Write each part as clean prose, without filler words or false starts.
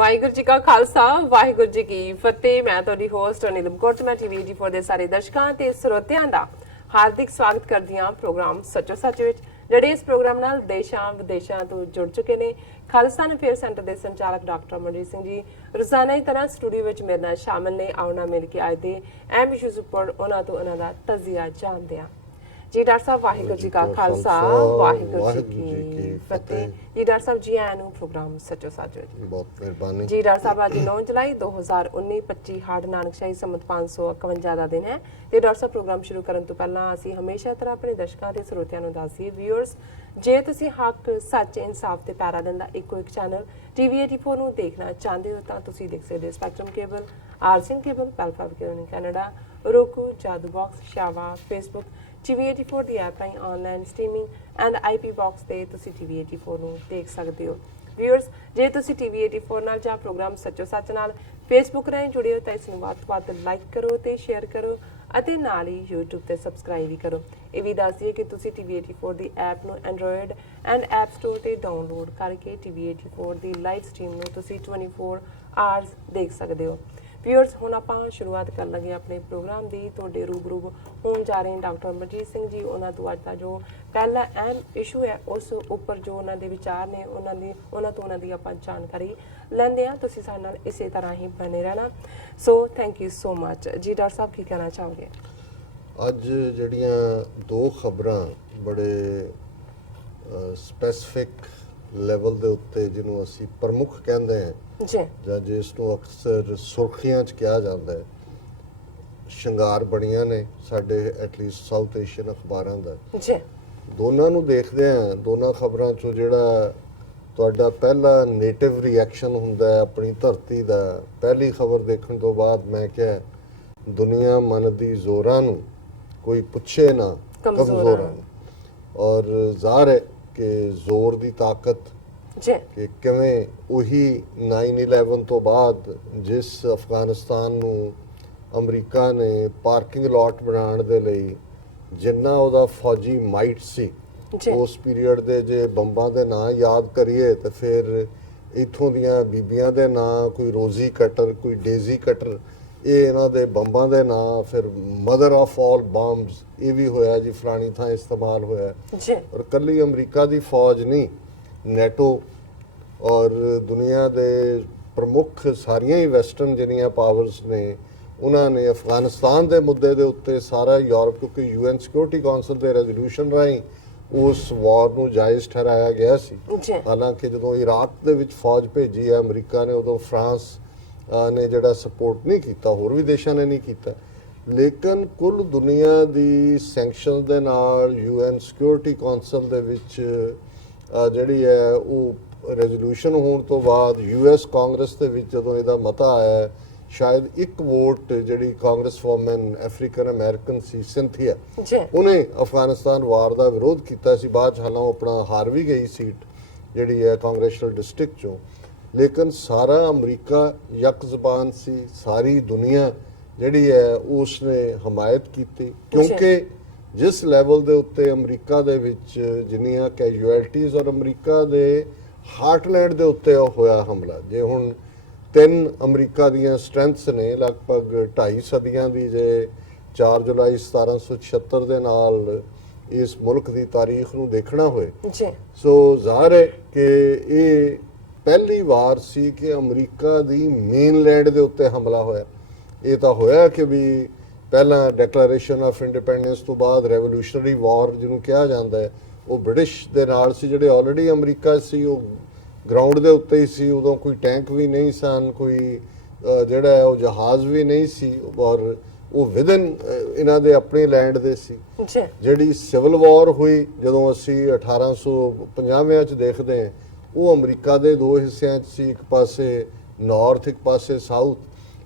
ਵਾਹਿਗੁਰੂ ਜੀ ਕਾ ਖਾਲਸਾ ਵਾਹਿਗੁਰੂ ਜੀ ਕੀ ਫਤਿਹ। ਮੈਂ ਤੁਹਾਡੀ ਹੋਸਟ ਨੀਲਮ ਕੌਰ ਤੇ ਮੈਂ TV84 ਦੇ ਸਾਰੇ ਦਰਸ਼ਕਾਂ ਤੇ ਸਰੋਤਿਆਂ ਦਾ ਹਾਰਦਿਕ ਸਵਾਗਤ ਕਰਦੀ ਹਾਂ ਪ੍ਰੋਗਰਾਮ ਸੱਚੋ ਸੱਚ ਵਿੱਚ, ਜਿਹੜੇ ਇਸ ਪ੍ਰੋਗਰਾਮ ਨਾਲ ਦੇਸ਼ਾਂ ਵਿਦੇਸ਼ਾਂ ਤੋਂ ਜੁੜ ਚੁੱਕੇ ਨੇ। ਖਾਲਸਾ ਅਫੇਅਰ ਸੈਂਟਰ ਦੇ ਸੰਚਾਲਕ ਡਾਕਟਰ ਅਮਰਜੀਤ ਸਿੰਘ ਜੀ ਰੋਜ਼ਾਨਾ ਦੀ ਤਰ੍ਹਾਂ ਸਟੂਡੀਓ ਵਿੱਚ ਮੇਰੇ ਨਾਲ ਸ਼ਾਮਲ ਨੇ। ਆਉਣਾ ਮਿਲ ਕੇ ਅੱਜ ਦੇ ਅਹਿਮ ਇਸ਼ੂਜ਼ ਉੱਪਰ ਉਹਨਾਂ ਤੋਂ ਉਹਨਾਂ ਦਾ ਤਜ਼ੀਆ ਜਾਣਦੇ ਹਾਂ। जी डॉक्टर साहब वाहिगुरू जी का खालसा वाहिगुरू जी की फतेह। जी डॉक्टर साहब जी आया प्रोग्राम सचो सच बहुत मेहरबानी जी। डॉक्टर साहब आज 9 जुलाई 2019 25 हाड़ नानकशाही संमत 551 ਦਾ ਦਿਨ ਹੈ ਤੇ ਡਾਕਟਰ ਸਾਹਿਬ ਪ੍ਰੋਗਰਾਮ ਸ਼ੁਰੂ ਕਰਨ ਤੋਂ ਪਹਿਲਾਂ ਅਸੀਂ ਹਮੇਸ਼ਾ ਤਰ੍ਹਾਂ ਆਪਣੇ ਦਰਸ਼ਕਾਂ ਤੇ ਸਰੋਤਿਆਂ ਨੂੰ ਦੱਸ ਦਈਏ ਵੀਅਰਸ, ਜੇ ਤੁਸੀਂ ਹੱਕ ਸੱਚ ਇਨਸਾਫ ਤੇ ਪੈਰਾ ਦਿੰਦਾ ਇੱਕੋ ਇੱਕ ਚੈਨਲ TV84 ਨੂੰ ਦੇਖਣਾ ਚਾਹੁੰਦੇ ਹੋ ਤਾਂ ਤੁਸੀਂ ਦੇਖ ਸਕਦੇ ਹੋ ਸਪੈਕਟਰਮ ਕੇਬਲ, ਆਰਸੀਐਨ ਕੇਬਲ, ਪੈਲਫਾਬ cable Canada, roku, Jadoo box, ਸ਼ਾਵਾ, ਫੇਸਬੁੱਕ, TV84 ਦੀ ਐਪ ਰਾਹੀਂ online streaming and IP box ਤੇ ਤੁਸੀਂ TV84 ਨੂੰ ਦੇਖ ਸਕਦੇ ਹੋ। ਵੀਅਰਸ, ਜੇ ਤੁਸੀਂ TV84 ਨਾਲ ਜਾਂ ਪ੍ਰੋਗਰਾਮ ਸੱਚੋ ਸੱਚ ਨਾਲ ਫੇਸਬੁੱਕ ਰਾਹੀਂ ਜੁੜੇ ਹੋ ਤਾਂ ਇਸ ਨੂੰ ਵੱਧ ਤੋਂ ਵੱਧ ਲਾਈਕ ਕਰੋ ਤੇ ਸ਼ੇਅਰ ਕਰੋ ਅਤੇ ਨਾਲ ਹੀ YouTube ਤੇ ਸਬਸਕ੍ਰਾਈਬ ਵੀ ਕਰੋ। ਇਹ ਵੀ ਦੱਸ ਦਈਏ ਕਿ ਤੁਸੀਂ TV84 ਦੀ ਐਪ ਨੂੰ ਐਂਡਰੋਇਡ ਐਂਡ ਐਪ ਸਟੋਰ ਤੇ ਡਾਊਨਲੋਡ ਕਰਕੇ TV84 ਦੀ ਲਾਈਵ ਸਟ੍ਰੀਮ ਨੂੰ ਤੁਸੀਂ 24 ਆਵਰਸ ਦੇਖ ਸਕਦੇ ਹੋ। ਵੀਅਰਸ, ਹੁਣ ਆਪਾਂ ਸ਼ੁਰੂਆਤ ਕਰਨ ਲੱਗੇ ਆਪਣੇ ਪ੍ਰੋਗਰਾਮ ਦੀ। ਤੁਹਾਡੇ ਰੂਬਰੂ ਹੋਣ ਜਾ ਰਹੇ ਡਾਕਟਰ ਅਮਰਜੀਤ ਸਿੰਘ ਜੀ। ਉਹਨਾਂ ਤੋਂ ਅੱਜ ਦਾ ਜੋ ਪਹਿਲਾ ਅਹਿਮ ਇਸ਼ੂ ਹੈ ਉਸ ਉੱਪਰ ਜੋ ਉਹਨਾਂ ਦੇ ਵਿਚਾਰ ਨੇ ਉਹਨਾਂ ਤੋਂ ਉਹਨਾਂ ਦੀ ਆਪਾਂ ਜਾਣਕਾਰੀ ਲੈਂਦੇ ਹਾਂ। ਤੁਸੀਂ ਸਾਡੇ ਨਾਲ ਇਸੇ ਤਰ੍ਹਾਂ ਹੀ ਬਣੇ ਰਹਿਣਾ। So thank you so much ਜੀ। ਡਾਕਟਰ ਸਾਹਿਬ ਕੀ ਕਹਿਣਾ ਚਾਹੋਗੇ? ਅੱਜ ਜਿਹੜੀਆਂ ਦੋ ਖਬਰਾਂ ਬੜੇ ਸਪੈਸੀਫਿਕ ਲੈਵਲ ਦੇ ਉੱਤੇ ਜਿਹਨੂੰ ਅਸੀਂ ਪ੍ਰਮੁੱਖ ਕਹਿੰਦੇ ਹਾਂ ਜੀ, ਜਾਂ ਜਿਸ ਨੂੰ ਅਕਸਰ ਸੁਰਖੀਆਂ 'ਚ ਕਿਹਾ ਜਾਂਦਾ ਹੈ, ਸ਼ਿੰਗਾਰ ਬਣੀਆਂ ਨੇ ਸਾਡੇ ਐਟਲੀਸਟ ਸਾਊਥ ਏਸ਼ੀਅਨ ਅਖਬਾਰਾਂ ਦਾ ਜੀ। ਦੋਨਾਂ ਨੂੰ ਦੇਖਦੇ ਹਾਂ, ਦੋਨਾਂ ਖਬਰਾਂ 'ਚੋਂ ਜਿਹੜਾ ਤੁਹਾਡਾ ਪਹਿਲਾ ਨੇਟਿਵ ਰਿਐਕਸ਼ਨ ਹੁੰਦਾ ਹੈ ਆਪਣੀ ਧਰਤੀ ਦਾ, ਪਹਿਲੀ ਖਬਰ ਦੇਖਣ ਤੋਂ ਬਾਅਦ ਮੈਂ ਕਿਹਾ ਦੁਨੀਆ ਮੰਨਦੀ ਜ਼ੋਰਾਂ ਨੂੰ ਕੋਈ ਪੁੱਛੇ ਨਾ ਕਮਜ਼ੋਰਾਂ ਨੂੰ। ਔਰ ਜ਼ਾਹਰ ਹੈ ਕਿ ਜ਼ੋਰ ਦੀ ਤਾਕਤ ਕਿ ਕਿਵੇਂ ਉਹੀ 9/11 ਤੋਂ ਬਾਅਦ ਜਿਸ ਅਫਗਾਨਿਸਤਾਨ ਨੂੰ ਅਮਰੀਕਾ ਨੇ ਪਾਰਕਿੰਗ ਲਾਟ ਬਣਾਉਣ ਦੇ ਲਈ ਜਿੰਨਾ ਉਹਦਾ ਫੌਜੀ ਮਾਈਟ ਸੀ ਉਸ ਪੀਰੀਅਡ ਦੇ, ਜੇ ਬੰਬਾਂ ਦੇ ਨਾਂ ਯਾਦ ਕਰੀਏ ਤਾਂ ਫਿਰ ਇੱਥੋਂ ਦੀਆਂ ਬੀਬੀਆਂ ਦੇ ਨਾਂ ਕੋਈ ਰੋਜ਼ੀ ਕਟਰ, ਕੋਈ ਡੇਜ਼ੀ ਕਟਰ, ਇਹ ਇਹਨਾਂ ਦੇ ਬੰਬਾਂ ਦੇ ਨਾਂ। ਫਿਰ ਮਦਰ ਆਫ ਆਲ ਬੰਬਸ ਇਹ ਵੀ ਹੋਇਆ ਜੀ, ਫਲਾਣੀ ਥਾਂ ਇਸਤੇਮਾਲ ਹੋਇਆ। ਔਰ ਕੱਲੀ ਅਮਰੀਕਾ ਦੀ ਫੌਜ ਨਹੀਂ, ਨੈਟੋ ਔਰ ਦੁਨੀਆ ਦੇ ਪ੍ਰਮੁੱਖ ਸਾਰੀਆਂ ਹੀ ਵੈਸਟਰਨ ਜਿਹੜੀਆਂ ਪਾਵਰਸ ਨੇ ਉਹਨਾਂ ਨੇ ਅਫਗਾਨਿਸਤਾਨ ਦੇ ਮੁੱਦੇ ਦੇ ਉੱਤੇ ਸਾਰਾ ਯੂਰਪ, ਕਿਉਂਕਿ UN ਸਿਕਿਉਰਿਟੀ ਕਾਉਂਸਲ ਦੇ ਰੈਜ਼ੋਲੂਸ਼ਨ ਰਾਹੀਂ ਉਸ ਵਾਰ ਨੂੰ ਜਾਇਜ਼ ਠਹਿਰਾਇਆ ਗਿਆ ਸੀ। ਹਾਲਾਂਕਿ ਜਦੋਂ ਇਰਾਕ ਦੇ ਵਿੱਚ ਫੌਜ ਭੇਜੀ ਹੈ ਅਮਰੀਕਾ ਨੇ, ਉਦੋਂ ਫਰਾਂਸ ਨੇ ਜਿਹੜਾ ਸਪੋਰਟ ਨਹੀਂ ਕੀਤਾ, ਹੋਰ ਵੀ ਦੇਸ਼ਾਂ ਨੇ ਨਹੀਂ ਕੀਤਾ। ਲੇਕਿਨ ਕੁੱਲ ਦੁਨੀਆ ਦੀ ਸੈਂਕਸ਼ਨ ਦੇ ਨਾਲ UN ਸਿਕਿਉਰਿਟੀ ਕਾਉਂਸਲ ਦੇ ਵਿੱਚ ਜਿਹੜੀ ਹੈ ਉਹ ਰੈਜ਼ੋਲੂਸ਼ਨ ਹੋਣ ਤੋਂ ਬਾਅਦ US ਕਾਂਗਰਸ ਦੇ ਵਿੱਚ ਜਦੋਂ ਇਹਦਾ ਮਤਾ ਆਇਆ, ਸ਼ਾਇਦ ਇੱਕ ਵੋਟ ਜਿਹੜੀ ਕਾਂਗਰਸਵੋਮਨ ਅਫਰੀਕਨ ਅਮਰੀਕਨ ਸੀ ਸਿੰਥੀਆ, ਉਹਨੇ ਅਫਗਾਨਿਸਤਾਨ ਵਾਰ ਦਾ ਵਿਰੋਧ ਕੀਤਾ ਸੀ। ਬਾਅਦ 'ਚ ਹਾਲਾਂ ਉਹ ਆਪਣਾ ਹਾਰ ਵੀ ਗਈ ਸੀਟ ਜਿਹੜੀ ਹੈ ਕਾਂਗਰੈਸ਼ਨਲ ਡਿਸਟ੍ਰਿਕਟ 'ਚੋਂ। ਲੇਕਿਨ ਸਾਰਾ ਅਮਰੀਕਾ ਯਕ ਜ਼ਬਾਨ ਸੀ, ਸਾਰੀ ਦੁਨੀਆ ਜਿਹੜੀ ਹੈ ਉਸ ਨੇ ਹਮਾਇਤ ਕੀਤੀ, ਕਿਉਂਕਿ ਜਿਸ ਲੈਵਲ ਦੇ ਉੱਤੇ ਅਮਰੀਕਾ ਦੇ ਵਿੱਚ ਜਿੰਨੀਆਂ ਕੈਜੂਅਲਟੀਜ਼ ਔਰ ਅਮਰੀਕਾ ਦੇ ਹਾਰਟਲੈਂਡ ਦੇ ਉੱਤੇ ਹੋਇਆ ਹਮਲਾ। ਜੇ ਹੁਣ 3 ਅਮਰੀਕਾ ਦੀਆਂ ਸਟਰੈਂਥਸ ਨੇ ਲਗਭਗ 2.5 ਸਦੀਆਂ ਦੀ, ਜੇ 4 ਜੁਲਾਈ 1776 ਦੇ ਨਾਲ ਇਸ ਮੁਲਕ ਦੀ ਤਾਰੀਖ ਨੂੰ ਦੇਖਣਾ ਹੋਏ ਸੋ ਜ਼ਾਹਰ ਹੈ ਕਿ ਇਹ ਪਹਿਲੀ ਵਾਰ ਸੀ ਕਿ ਅਮਰੀਕਾ ਦੀ ਮੇਨਲੈਂਡ ਦੇ ਉੱਤੇ ਹਮਲਾ ਹੋਇਆ। ਇਹ ਤਾਂ ਹੋਇਆ ਕਿ ਵੀ ਪਹਿਲਾਂ ਡੈਕਲੇਰੇਸ਼ਨ ਆਫ ਇੰਡੀਪੈਂਡੈਂਸ ਤੋਂ ਬਾਅਦ ਰੈਵੋਲੂਸ਼ਨਰੀ ਵਾਰ ਜਿਹਨੂੰ ਕਿਹਾ ਜਾਂਦਾ ਹੈ, ਉਹ ਬ੍ਰਿਟਿਸ਼ ਦੇ ਨਾਲ ਸੀ, ਜਿਹੜੇ ਆਲਰੇਡੀ ਅਮਰੀਕਾ ਸੀ ਉਹ ਗਰਾਊਂਡ ਦੇ ਉੱਤੇ ਹੀ ਸੀ। ਉਦੋਂ ਕੋਈ ਟੈਂਕ ਵੀ ਨਹੀਂ ਸਨ, ਕੋਈ ਜਿਹੜਾ ਹੈ ਉਹ ਜਹਾਜ਼ ਵੀ ਨਹੀਂ ਸੀ, ਔਰ ਉਹ ਵਿਦਨ ਇਹਨਾਂ ਦੇ ਆਪਣੇ ਲੈਂਡ ਦੇ ਸੀ। ਜਿਹੜੀ ਸਿਵਲ ਵਾਰ ਹੋਈ ਜਦੋਂ ਅਸੀਂ 1850 'ਚ ਦੇਖਦੇ ਹਾਂ, ਉਹ ਅਮਰੀਕਾ ਦੇ 2 ਹਿੱਸਿਆਂ 'ਚ ਸੀ, ਇੱਕ ਪਾਸੇ ਨਾਰਥ ਇੱਕ ਪਾਸੇ ਸਾਊਥ।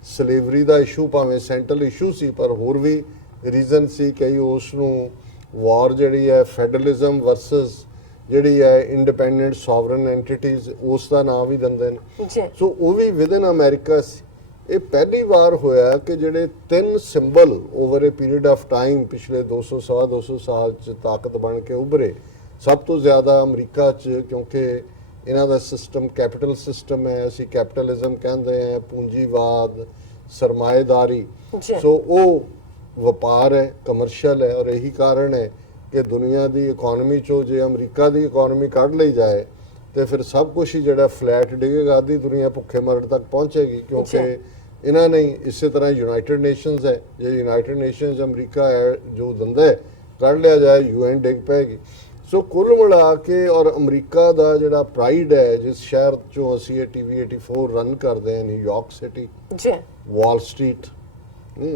ਸਲੇਵਰੀ ਦਾ ਇਸ਼ੂ ਭਾਵੇਂ ਸੈਂਟਰਲ ਇਸ਼ੂ ਸੀ, ਪਰ ਹੋਰ ਵੀ ਰੀਜ਼ਨ ਸੀ ਕਿ ਉਸ ਨੂੰ ਵਾਰ ਜਿਹੜੀ ਹੈ ਫੈਡਰਲਿਜ਼ਮ ਵਰਸਸ ਜਿਹੜੀ ਹੈ ਇੰਡੀਪੈਂਡੈਂਟ ਸੋਵਰਨ ਐਂਟੀਟੀਜ਼, ਉਸ ਦਾ ਨਾਮ ਵੀ ਦਿੰਦੇ ਨੇ। ਜੀ ਸੋ ਉਹ ਵੀ ਵਿਦਨ ਅਮਰੀਕਾ ਸੀ। ਇਹ ਪਹਿਲੀ ਵਾਰ ਹੋਇਆ ਕਿ ਜਿਹੜੇ ਤਿੰਨ symbol over a period of time ਪਿਛਲੇ 200 ਸਾਲ ਚ ਤਾਕਤ ਬਣ ਕੇ ਉੱਭਰੇ। ਸਭ ਤੋਂ ਜ਼ਿਆਦਾ ਅਮਰੀਕਾ ਚ, ਕਿਉਂਕਿ ਇਹਨਾਂ ਦਾ ਸਿਸਟਮ ਕੈਪੀਟਲ ਸਿਸਟਮ ਹੈ, ਅਸੀਂ ਕੈਪੀਟਲਿਜ਼ਮ ਕਹਿੰਦੇ ਹਾਂ, ਪੂੰਜੀਵਾਦ, ਸਰਮਾਏਦਾਰੀ। ਜੀ ਸੋ ਉਹ ਵਪਾਰ ਹੈ, ਕਮਰਸ਼ੀਅਲ ਹੈ, ਔਰ ਇਹੀ ਕਾਰਨ ਹੈ ਕਿ ਦੁਨੀਆ ਦੀ ਇਕਨੋਮੀ ਚੋਂ ਜੇ ਅਮਰੀਕਾ ਦੀ ਇਕਨੋਮੀ ਕੱਢ ਲਈ ਜਾਏ ਤੇ ਫਿਰ ਸਭ ਕੁਝ ਹੀ ਜਿਹੜਾ ਫਲੈਟ ਡਿੱਗੇਗਾ, ਅੱਧੀ ਦੁਨੀਆ ਭੁੱਖੇ ਮਰਨ ਤੱਕ ਪਹੁੰਚੇਗੀ। ਕਿਉਂਕਿ ਇਹਨਾਂ ਨੇ ਇਸੇ ਤਰ੍ਹਾਂ ਯੂਨਾਈਟਿਡ ਨੇਸ਼ਨਸ ਹੈ, ਜੇ ਯੂਨਾਈਟਿਡ ਨੇਸ਼ਨਸ ਅਮਰੀਕਾ ਹੈ ਜੋ ਦਿੰਦਾ ਹੈ ਕੱਢ ਲਿਆ ਜਾਏ, ਯੂਐਨ ਡਿੱਗ ਪਏਗੀ। ਸੋ ਕੁੱਲ ਮਿਲਾ ਕੇ ਔਰ ਅਮਰੀਕਾ ਦਾ ਜਿਹੜਾ ਪ੍ਰਾਈਡ ਹੈ, ਜਿਸ ਸ਼ਹਿਰ ਚੋਂ ਅਸੀਂ ਇਹ TV 84 ਰਨ ਕਰਦੇ ਹਾਂ, ਨਿਊਯਾਰਕ ਸਿਟੀ, ਜੀ ਵਾਲ ਸਟਰੀਟ,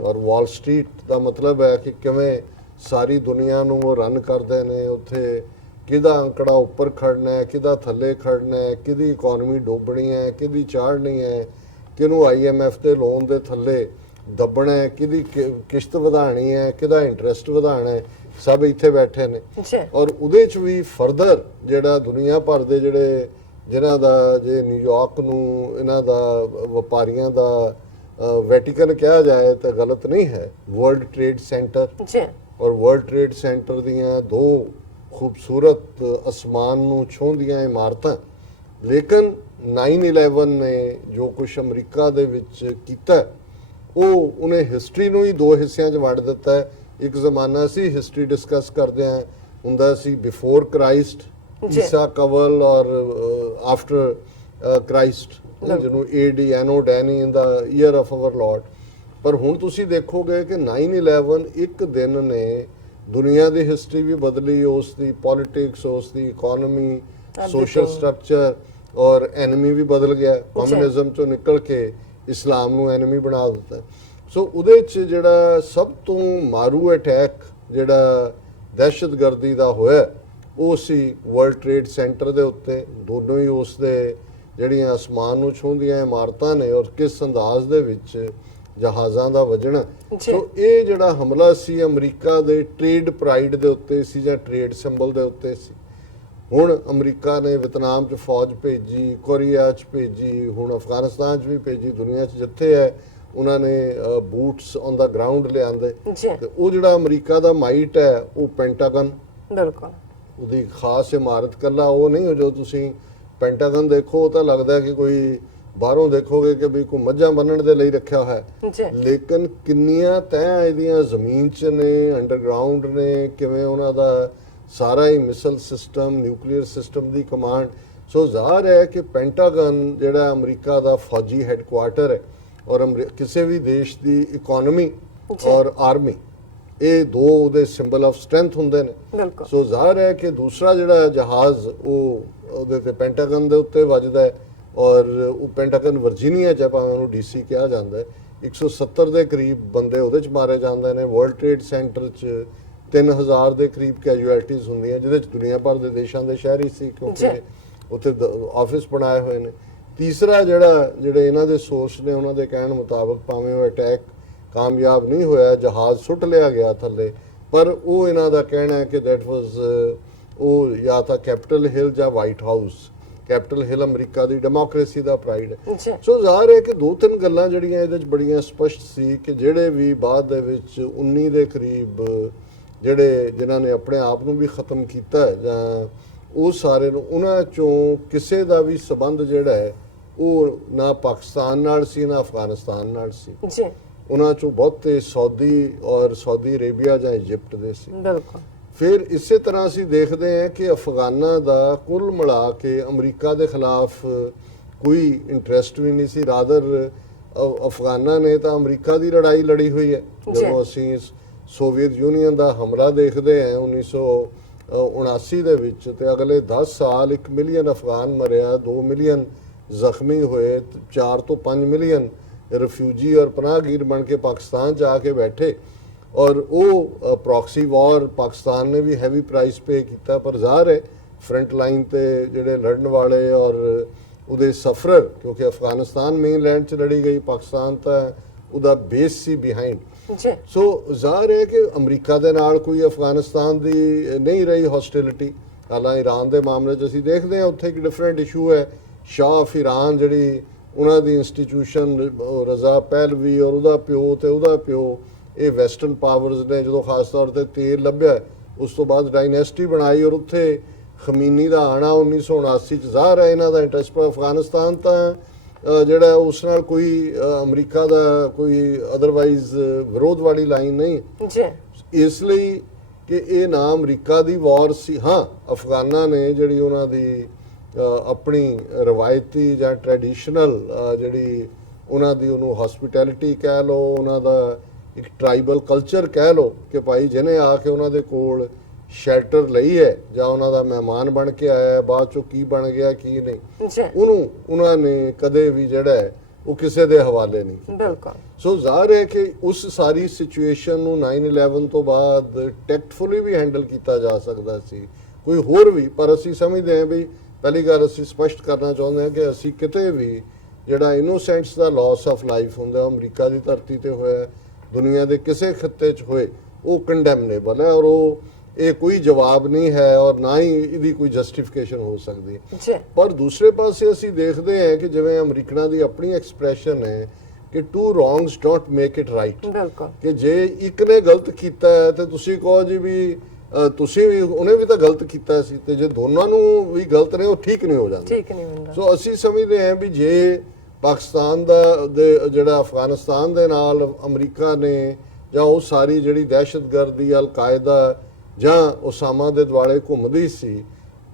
ਔਰ ਵਾਲ ਸਟਰੀਟ ਦਾ ਮਤਲਬ ਹੈ ਕਿ ਕਿਵੇਂ ਸਾਰੀ ਦੁਨੀਆ ਨੂੰ ਉਹ ਰਨ ਕਰਦੇ ਨੇ। ਉੱਥੇ ਕਿਹਦਾ ਅੰਕੜਾ ਉੱਪਰ ਖੜਨਾ ਹੈ, ਕਿਹਦਾ ਥੱਲੇ ਖੜਨਾ ਹੈ, ਕਿਹਦੀ ਇਕਨੋਮੀ ਡੋਬਣੀ ਹੈ, ਕਿਹਦੀ ਚਾੜਨੀ ਹੈ, ਕਿਹਨੂੰ IMF ਦੇ ਲੋਨ ਦੇ ਥੱਲੇ ਦੱਬਣਾ ਹੈ, ਕਿਹਦੀ ਕਿਸ਼ਤ ਵਧਾਣੀ ਹੈ, ਕਿਹਦਾ ਇੰਟਰਸਟ ਵਧਾਣਾ ਹੈ, ਸਭ ਇੱਥੇ ਬੈਠੇ ਨੇ। ਔਰ ਉਹਦੇ ਚ ਵੀ ਫਰਦਰ ਜਿਹੜਾ ਦੁਨੀਆ ਭਰ ਦੇ ਜਿਹੜੇ ਜਿਨ੍ਹਾਂ ਦਾ, ਜੇ ਨਿਊਯਾਰਕ ਨੂੰ ਇਹਨਾਂ ਦਾ ਵਪਾਰੀਆਂ ਦਾ ਵੈਟੀਕਨ ਕਿਹਾ ਜਾਏ ਤਾਂ ਗਲਤ ਨਹੀਂ ਹੈ, ਵਰਲਡ ਟ੍ਰੇਡ ਸੈਂਟਰ ਔਰ ਵਰਲਡ ਟ੍ਰੇਡ ਸੈਂਟਰ ਦੀਆਂ ਦੋ ਖੂਬਸੂਰਤ ਅਸਮਾਨ ਨੂੰ ਛੂਹਦੀਆਂ ਇਮਾਰਤਾਂ। ਲੇਕਿਨ 9/11 ਨੇ ਜੋ ਕੁਝ ਅਮਰੀਕਾ ਦੇ ਵਿੱਚ ਕੀਤਾ, ਉਹ ਉਹਨੇ ਹਿਸਟਰੀ ਨੂੰ ਹੀ ਦੋ ਹਿੱਸਿਆਂ 'ਚ ਵੰਡ ਦਿੱਤਾ ਹੈ। ਇੱਕ ਜ਼ਮਾਨਾ ਸੀ ਹਿਸਟਰੀ ਡਿਸਕਸ ਕਰਦੇ ਆ ਹੁੰਦਾ ਸੀ ਬਿਫੋਰ ਕ੍ਰਾਈਸਟ, ਈਸਾ ਕਵਲ, ਔਰ ਆਫਟਰ ਕ੍ਰਾਈਸਟ, ਜਿਹਨੂੰ AD Anno Domini in the year of our Lord. ਪਰ ਹੁਣ ਤੁਸੀਂ ਦੇਖੋਗੇ ਕਿ 9/11 ਇੱਕ ਦਿਨ ਨੇ ਦੁਨੀਆ ਦੀ ਹਿਸਟਰੀ ਵੀ ਬਦਲੀ, ਉਸ ਦੀ ਪੋਲਿਟਿਕਸ, ਉਸ ਦੀ ਇਕਨੋਮੀ, ਸੋਸ਼ਲ ਸਟਰਕਚਰ, ਔਰ ਐਨਮੀ ਵੀ ਬਦਲ ਗਿਆ। ਕਮਿਊਨਿਜ਼ਮ ਚੋਂ ਨਿਕਲ ਕੇ ਇਸਲਾਮ ਨੂੰ ਐਨਮੀ ਬਣਾ ਦਿੱਤਾ। ਸੋ ਉਹਦੇ 'ਚ ਜਿਹੜਾ ਸਭ ਤੋਂ ਮਾਰੂ ਅਟੈਕ ਜਿਹੜਾ ਦਹਿਸ਼ਤਗਰਦੀ ਦਾ ਹੋਇਆ, ਉਹ ਸੀ ਵਰਲਡ ਟ੍ਰੇਡ ਸੈਂਟਰ ਦੇ ਉੱਤੇ। ਦੋਨੋਂ ਹੀ ਉਸ ਦੇ ਜਿਹੜੀਆਂ ਅਸਮਾਨ ਨੂੰ ਛੂਹਦੀਆਂ ਇਮਾਰਤਾਂ ਨੇ, ਔਰ ਕਿਸ ਅੰਦਾਜ਼ ਦੇ ਵਿੱਚ ਜਹਾਜ਼ਾਂ ਦਾ ਵਜਣਾ। ਸੋ ਇਹ ਜਿਹੜਾ ਹਮਲਾ ਸੀ ਅਮਰੀਕਾ ਦੇ ਟ੍ਰੇਡ ਪ੍ਰਾਈਡ ਦੇ ਉੱਤੇ ਸੀ, ਜਾਂ ਟ੍ਰੇਡ ਸਿੰਬਲ ਦੇ ਉੱਤੇ ਸੀ। ਹੁਣ ਅਮਰੀਕਾ ਨੇ ਵੀਅਤਨਾਮ 'ਚ ਫੌਜ ਭੇਜੀ, ਕੋਰੀਆ 'ਚ ਭੇਜੀ, ਹੁਣ ਅਫਗਾਨਿਸਤਾਨ 'ਚ ਵੀ ਭੇਜੀ। ਦੁਨੀਆ 'ਚ ਜਿੱਥੇ ਹੈ ਉਹਨਾਂ ਨੇ ਬੂਟਸ ਔਨ ਦਾ ਗਰਾਊਂਡ ਲਿਆਂਦੇ। ਤੇ ਉਹ ਜਿਹੜਾ ਅਮਰੀਕਾ ਦਾ ਮਾਈਟ ਹੈ, ਉਹ ਪੈਂਟਾਗਨ, ਬਿਲਕੁਲ ਉਹਦੀ ਖਾਸ ਇਮਾਰਤ ਕੱਲਾ ਉਹ ਨਹੀਂ। ਜੋ ਤੁਸੀਂ ਪੈਂਟਾਗਨ ਦੇਖੋ ਤਾਂ ਲੱਗਦਾ ਕਿ ਕੋਈ ਬਾਹਰੋਂ ਦੇਖੋਗੇ ਕਿ ਵੀ ਕੋਈ ਮੱਝਾਂ ਬੰਨਣ ਦੇ ਲਈ ਰੱਖਿਆ ਹੋਇਆ, ਲੇਕਿਨ ਕਿੰਨੀਆਂ ਤਹਿ ਇਹਦੀਆਂ ਜ਼ਮੀਨ 'ਚ ਨੇ, ਅੰਡਰਗਰਾਉਂਡ ਨੇ, ਕਿਵੇਂ ਉਹਨਾਂ ਦਾ ਸਾਰਾ ਹੀ ਮਿਸਲ ਸਿਸਟਮ, ਨਿਊਕਲੀਅਰ ਸਿਸਟਮ ਦੀ ਕਮਾਂਡ। ਸੋ ਜ਼ਾਹਰ ਹੈ ਕਿ ਪੈਂਟਾਗਨ ਜਿਹੜਾ ਅਮਰੀਕਾ ਦਾ ਫੌਜੀ ਹੈੱਡਕੁਆਰਟਰ ਹੈ, ਔਰ ਕਿਸੇ ਵੀ ਦੇਸ਼ ਦੀ ਇਕਨੋਮੀ ਔਰ ਆਰਮੀ, ਇਹ ਦੋ ਉਹਦੇ ਸਿੰਬਲ ਆਫ ਸਟਰੈਂਥ ਹੁੰਦੇ ਨੇ। ਸੋ ਜ਼ਾਹਰ ਹੈ ਕਿ ਦੂਸਰਾ ਜਿਹੜਾ ਜਹਾਜ਼ ਉਹ ਉਹਦੇ ਤੇ ਪੈਂਟਾਗਨ ਦੇ ਉੱਤੇ ਵੱਜਦਾ ਹੈ, ਔਰ ਉਹ ਪੈਂਟਾਗਨ ਵਰਜੀਨੀਆ 'ਚ, ਭਾਵੇਂ ਉਹਨੂੰ DC ਕਿਹਾ ਜਾਂਦਾ ਹੈ। 170 ਦੇ ਕਰੀਬ ਬੰਦੇ ਉਹਦੇ 'ਚ ਮਾਰੇ ਜਾਂਦੇ ਨੇ। ਵਰਲਡ ਟ੍ਰੇਡ ਸੈਂਟਰ 'ਚ 3000 ਦੇ ਕਰੀਬ ਕੈਜੂਅਲਟੀਜ਼ ਹੁੰਦੀਆਂ, ਜਿਹਦੇ 'ਚ ਦੁਨੀਆ ਭਰ ਦੇ ਦੇਸ਼ਾਂ ਦੇ ਸ਼ਹਿਰੀ ਸੀ, ਕਿਉਂਕਿ ਉੱਥੇ ਆਫਿਸ ਬਣਾਏ ਹੋਏ ਨੇ। ਤੀਸਰਾ ਜਿਹੜੇ ਇਹਨਾਂ ਦੇ ਸੋਰਸ ਨੇ, ਉਹਨਾਂ ਦੇ ਕਹਿਣ ਮੁਤਾਬਕ ਭਾਵੇਂ ਉਹ ਅਟੈਕ ਕਾਮਯਾਬ ਨਹੀਂ ਹੋਇਆ, ਜਹਾਜ਼ ਸੁੱਟ ਲਿਆ ਗਿਆ ਥੱਲੇ, ਪਰ ਉਹ ਇਹਨਾਂ ਦਾ ਕਹਿਣਾ ਹੈ ਕਿ ਦੈਟ ਵਾਜ਼ ਉਹ ਜਾਂ ਤਾਂ ਕੈਪੀਟਲ ਹਿਲ ਜਾਂ ਵਾਈਟ ਹਾਊਸ। ਕੈਪੀਟਲ ਹਿਲ ਅਮਰੀਕਾ ਦੀ ਡੈਮੋਕ੍ਰੇਸੀ ਦਾ ਪ੍ਰਾਈਡ ਹੈ। ਸੋ ਜ਼ਾਹਰ ਹੈ ਕਿ ਦੋ ਤਿੰਨ ਗੱਲਾਂ ਜਿਹੜੀਆਂ ਇਹਦੇ 'ਚ ਬੜੀਆਂ ਸਪਸ਼ਟ ਸੀ ਕਿ ਜਿਹੜੇ ਵੀ ਬਾਅਦ ਦੇ ਵਿੱਚ 19 ਦੇ ਕਰੀਬ ਜਿਹੜੇ ਜਿਨ੍ਹਾਂ ਨੇ ਆਪਣੇ ਆਪ ਨੂੰ ਵੀ ਖਤਮ ਕੀਤਾ ਜਾਂ ਉਹ ਸਾਰੇ ਨੂੰ, ਉਹਨਾਂ 'ਚੋਂ ਕਿਸੇ ਦਾ ਵੀ ਸਬੰਧ ਜਿਹੜਾ ਹੈ ਉਹ ਨਾ ਪਾਕਿਸਤਾਨ ਨਾਲ ਸੀ, ਨਾ ਅਫਗਾਨਿਸਤਾਨ ਨਾਲ ਸੀ। ਉਹਨਾਂ 'ਚੋਂ ਬਹੁਤੇ ਸਾਊਦੀ ਔਰ ਸਾਊਦੀ ਅਰੇਬੀਆ ਜਾਂ ਇਜਿਪਟ ਦੇ ਸੀ। ਬਿਲਕੁਲ। ਫਿਰ ਇਸੇ ਤਰ੍ਹਾਂ ਅਸੀਂ ਦੇਖਦੇ ਹਾਂ ਕਿ ਅਫਗਾਨਾਂ ਦਾ ਕੁੱਲ ਮਿਲਾ ਕੇ ਅਮਰੀਕਾ ਦੇ ਖਿਲਾਫ ਕੋਈ ਇੰਟਰਸਟ ਵੀ ਨਹੀਂ ਸੀ। ਰਾਦਰ ਅਫਗਾਨਾਂ ਨੇ ਤਾਂ ਅਮਰੀਕਾ ਦੀ ਲੜਾਈ ਲੜੀ ਹੋਈ ਹੈ। ਜਦੋਂ ਅਸੀਂ ਸੋਵੀਅਤ ਯੂਨੀਅਨ ਦਾ ਹਮਲਾ ਦੇਖਦੇ ਹਾਂ 1979 ਦੇ ਵਿੱਚ, ਤੇ ਅਗਲੇ 10 ਸਾਲ 1 ਮਿਲੀਅਨ ਅਫਗਾਨ ਮਰਿਆ, 2 ਮਿਲੀਅਨ ਜ਼ਖਮੀ ਹੋਏ, 4 ਤੋਂ 5 ਮਿਲੀਅਨ ਰਿਫਿਊਜੀ ਔਰ ਪਨਾਹਗੀਰ ਬਣ ਕੇ ਪਾਕਿਸਤਾਨ 'ਚ ਆ ਕੇ ਬੈਠੇ। ਔਰ ਉਹ ਪ੍ਰੋਕਸੀ ਵਾਰ ਪਾਕਿਸਤਾਨ ਨੇ ਵੀ ਹੈਵੀ ਪ੍ਰਾਈਸ ਪੇ ਕੀਤਾ। ਪਰ ਜ਼ਾਹਰ ਹੈ ਫਰੰਟ ਲਾਈਨ ਤੇ ਜਿਹੜੇ ਲੜਨ ਵਾਲੇ ਔਰ ਉਹਦੇ ਸਫਰਰ, ਕਿਉਂਕਿ ਅਫਗਾਨਿਸਤਾਨ ਮੇਨਲੈਂਡ 'ਚ ਲੜੀ ਗਈ, ਪਾਕਿਸਤਾਨ ਤਾਂ ਉਹਦਾ ਬੇਸ ਸੀ ਬਿਹਾਈਂਡ। ਜੀ ਸੋ ਜ਼ਾਹਰ ਹੈ ਕਿ ਅਮਰੀਕਾ ਦੇ ਨਾਲ ਕੋਈ ਅਫਗਾਨਿਸਤਾਨ ਦੀ ਨਹੀਂ ਰਹੀ ਹੌਸਟੈਲਿਟੀ। ਹਾਲਾਂਕਿ ਈਰਾਨ ਦੇ ਮਾਮਲੇ 'ਚ ਅਸੀਂ ਦੇਖਦੇ ਹਾਂ ਉੱਥੇ ਇੱਕ ਡਿਫਰੈਂਟ ਇਸ਼ੂ ਹੈ। ਸ਼ਾਹ ਆਫ ਈਰਾਨ ਜਿਹੜੀ ਉਹਨਾਂ ਦੀ ਇੰਸਟੀਟਿਊਸ਼ਨ ਰਜ਼ਾ ਪਹਿਲਵੀ ਔਰ ਉਹਦਾ ਪਿਓ ਤੇ ਉਹਦਾ ਪਿਓ, ਇਹ ਵੈਸਟਰਨ ਪਾਵਰਸ ਨੇ ਜਦੋਂ ਖਾਸ ਤੌਰ ਤੇ ਤੇਲ ਲੱਭਿਆ ਉਸ ਤੋਂ ਬਾਅਦ ਡਾਇਨੈਸਟੀ ਬਣਾਈ ਔਰ ਉੱਥੇ ਖਮੀਨੀ ਦਾ ਆਣਾ 1979 ਚ ਜ਼ਾਹਰ ਹੈ ਇਹਨਾਂ ਦਾ ਇੰਟਰਸਟ। ਪਰ ਅਫਗਾਨਿਸਤਾਨ ਤਾਂ ਜਿਹੜਾ ਉਸ ਨਾਲ ਕੋਈ ਅਮਰੀਕਾ ਦਾ ਕੋਈ ਅਦਰਵਾਈਜ਼ ਵਿਰੋਧ ਵਾਲੀ ਲਾਈਨ ਨਹੀਂ ਜੀ ਇਸ ਲਈ ਕਿ ਇਹ ਨਾ ਅਮਰੀਕਾ ਦੀ ਵਾਰ ਸੀ। ਹਾਂ ਅਫਗਾਨਾਂ ਨੇ ਜਿਹੜੀ ਉਹਨਾਂ ਦੀ ਆਪਣੀ ਰਵਾਇਤੀ ਜਾਂ ਟ੍ਰੈਡੀਸ਼ਨਲ ਜਿਹੜੀ ਉਹਨਾਂ ਦੀ ਉਹਨੂੰ ਹਸਪਿਟੈਲਿਟੀ ਕਹਿ ਲਓ, ਉਹਨਾਂ ਦਾ ਇੱਕ ਟਰਾਈਬਲ ਕਲਚਰ ਕਹਿ ਲਓ ਕਿ ਭਾਈ ਜਿਹਨੇ ਆ ਕੇ ਉਹਨਾਂ ਦੇ ਕੋਲ ਸ਼ੈਲਟਰ ਲਈ ਹੈ ਜਾਂ ਉਹਨਾਂ ਦਾ ਮਹਿਮਾਨ ਬਣ ਕੇ ਆਇਆ ਬਾਅਦ ਚੋਂ ਕੀ ਬਣ ਗਿਆ ਕੀ ਨਹੀਂ, ਉਹਨਾਂ ਨੇ ਕਦੇ ਵੀ ਜਿਹੜਾ ਹੈ ਉਹ ਕਿਸੇ ਦੇ ਹਵਾਲੇ ਨਹੀਂ ਕੀਤਾ। ਬਿਲਕੁਲ। ਸੋ ਜ਼ਾਹਰ ਹੈ ਕਿ ਉਸ ਸਾਰੀ ਸਿਚੁਏਸ਼ਨ ਨੂੰ 9/11 ਤੋਂ ਬਾਅਦ ਟੈਕਟਫੁਲੀ ਵੀ ਹੈਂਡਲ ਕੀਤਾ ਜਾ ਸਕਦਾ ਸੀ, ਕੋਈ ਹੋਰ ਵੀ। ਪਰ ਅਸੀਂ ਸਮਝਦੇ ਹਾਂ ਵੀ ਪਹਿਲੀ ਗੱਲ ਅਸੀਂ ਸਪਸ਼ਟ ਕਰਨਾ ਚਾਹੁੰਦੇ ਹਾਂ ਕਿ ਅਸੀਂ ਕਿਤੇ ਵੀ ਜਿਹੜਾ ਇਨੋਸੈਂਟਸ ਦਾ ਲਾਸ ਆਫ ਲਾਈਫ ਹੁੰਦਾ ਉਹ ਅਮਰੀਕਾ ਦੀ ਧਰਤੀ ਤੇ ਹੋਇਆ, ਦੁਨੀਆ ਦੇ ਕਿਸੇ ਖਿੱਤੇ 'ਚ ਹੋਏ, ਉਹ ਕੰਡੈਮਨੇਬਲ ਹੈ ਔਰ ਉਹ ਇਹ ਕੋਈ ਜਵਾਬ ਨਹੀਂ ਹੈ ਔਰ ਨਾ ਹੀ ਇਹਦੀ ਕੋਈ ਜਸਟੀਫਿਕੇਸ਼ਨ ਹੋ ਸਕਦੀ ਹੈ। ਪਰ ਦੂਸਰੇ ਪਾਸੇ ਅਸੀਂ ਦੇਖਦੇ ਹਾਂ ਕਿ ਜਿਵੇਂ ਅਮਰੀਕਨਾਂ ਦੀ ਆਪਣੀ ਐਕਸਪ੍ਰੈਸ਼ਨ ਹੈ ਕਿ two wrongs don't make it right. ਕਿ ਜੇ ਇੱਕ ਨੇ ਗਲਤ ਕੀਤਾ ਹੈ ਤੇ ਤੁਸੀਂ ਕਹੋ ਜੀ ਵੀ ਤੁਸੀਂ ਵੀ ਉਹਨੇ ਵੀ ਤਾਂ ਗਲਤ ਕੀਤਾ ਸੀ, ਤੇ ਜੇ ਦੋਨਾਂ ਨੂੰ ਵੀ ਗਲਤ ਨੇ ਉਹ ਠੀਕ ਨਹੀਂ ਹੋ ਜਾਂਦਾ। ਸੋ ਅਸੀਂ ਸਮਝਦੇ ਹਾਂ ਵੀ ਜੇ ਪਾਕਿਸਤਾਨ ਦਾ ਜਿਹੜਾ ਅਫਗਾਨਿਸਤਾਨ ਦੇ ਨਾਲ ਅਮਰੀਕਾ ਨੇ ਜਾਂ ਉਹ ਸਾਰੀ ਜਿਹੜੀ ਦਹਿਸ਼ਤਗਰਦੀ ਅਲ-ਕਾਇਦਾ ਜਾਂ ਉਸਾਮਾ ਦੇ ਦੁਆਲੇ ਘੁੰਮਦੀ ਸੀ,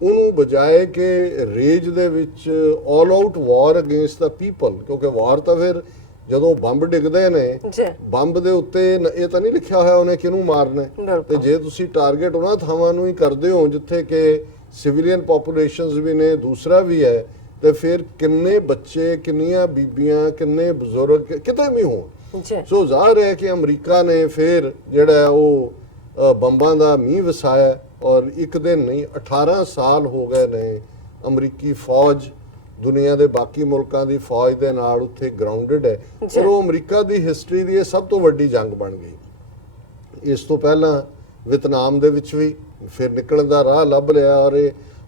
ਉਹਨੂੰ ਬਜਾਏ ਕਿ ਰੇਜ ਦੇ ਵਿੱਚ all out war against the people, ਕਿਉਂਕਿ ਵਾਰ ਤਾਂ ਫਿਰ ਜਦੋਂ ਬੰਬ ਡਿੱਗਦੇ ਨੇ ਬੰਬ ਦੇ ਉੱਤੇ ਇਹ ਤਾਂ ਨਹੀਂ ਲਿਖਿਆ ਹੋਇਆ ਉਹਨੇ ਕਿਹਨੂੰ ਮਾਰਨਾ, ਤੇ ਜੇ ਤੁਸੀਂ ਟਾਰਗੇਟ ਉਹਨਾਂ ਥਾਵਾਂ ਨੂੰ ਹੀ ਕਰਦੇ ਹੋ ਜਿੱਥੇ ਕਿ ਸਿਵਿਲੀਅਨ ਪੋਪੂਲੇਸ਼ਨਸ ਵੀ ਨੇ, ਦੂਸਰਾ ਵੀ ਹੈ, ਤੇ ਫਿਰ ਕਿੰਨੇ ਬੱਚੇ, ਕਿੰਨੀਆਂ ਬੀਬੀਆਂ, ਕਿੰਨੇ ਬਜ਼ੁਰਗ ਕਿਤੇ ਵੀ ਹੋਣ। ਸੋ ਜ਼ਾਹਰ ਹੈ ਕਿ ਅਮਰੀਕਾ ਨੇ ਫਿਰ ਜਿਹੜਾ ਉਹ ਬੰਬਾਂ ਦਾ ਮੀਂਹ ਵਸਾਇਆ ਔਰ ਇੱਕ ਦਿਨ ਨਹੀਂ 18 ਸਾਲ ਹੋ ਗਏ ਨੇ ਅਮਰੀਕੀ ਫੌਜ ਦੁਨੀਆ ਦੇ ਬਾਕੀ ਮੁਲਕਾਂ ਦੀ ਫੌਜ ਦੇ ਨਾਲ ਉੱਥੇ ਗਰਾਊਂਡਡ ਹੈ ਔਰ ਉਹ ਅਮਰੀਕਾ ਦੀ ਹਿਸਟਰੀ ਦੀ ਇਹ ਸਭ ਤੋਂ ਵੱਡੀ ਜੰਗ ਬਣ ਗਈ। ਇਸ ਤੋਂ ਪਹਿਲਾਂ ਵਿਤਨਾਮ ਦੇ ਵਿੱਚ ਵੀ ਫਿਰ ਨਿਕਲਣ ਦਾ ਰਾਹ ਲੱਭ ਲਿਆ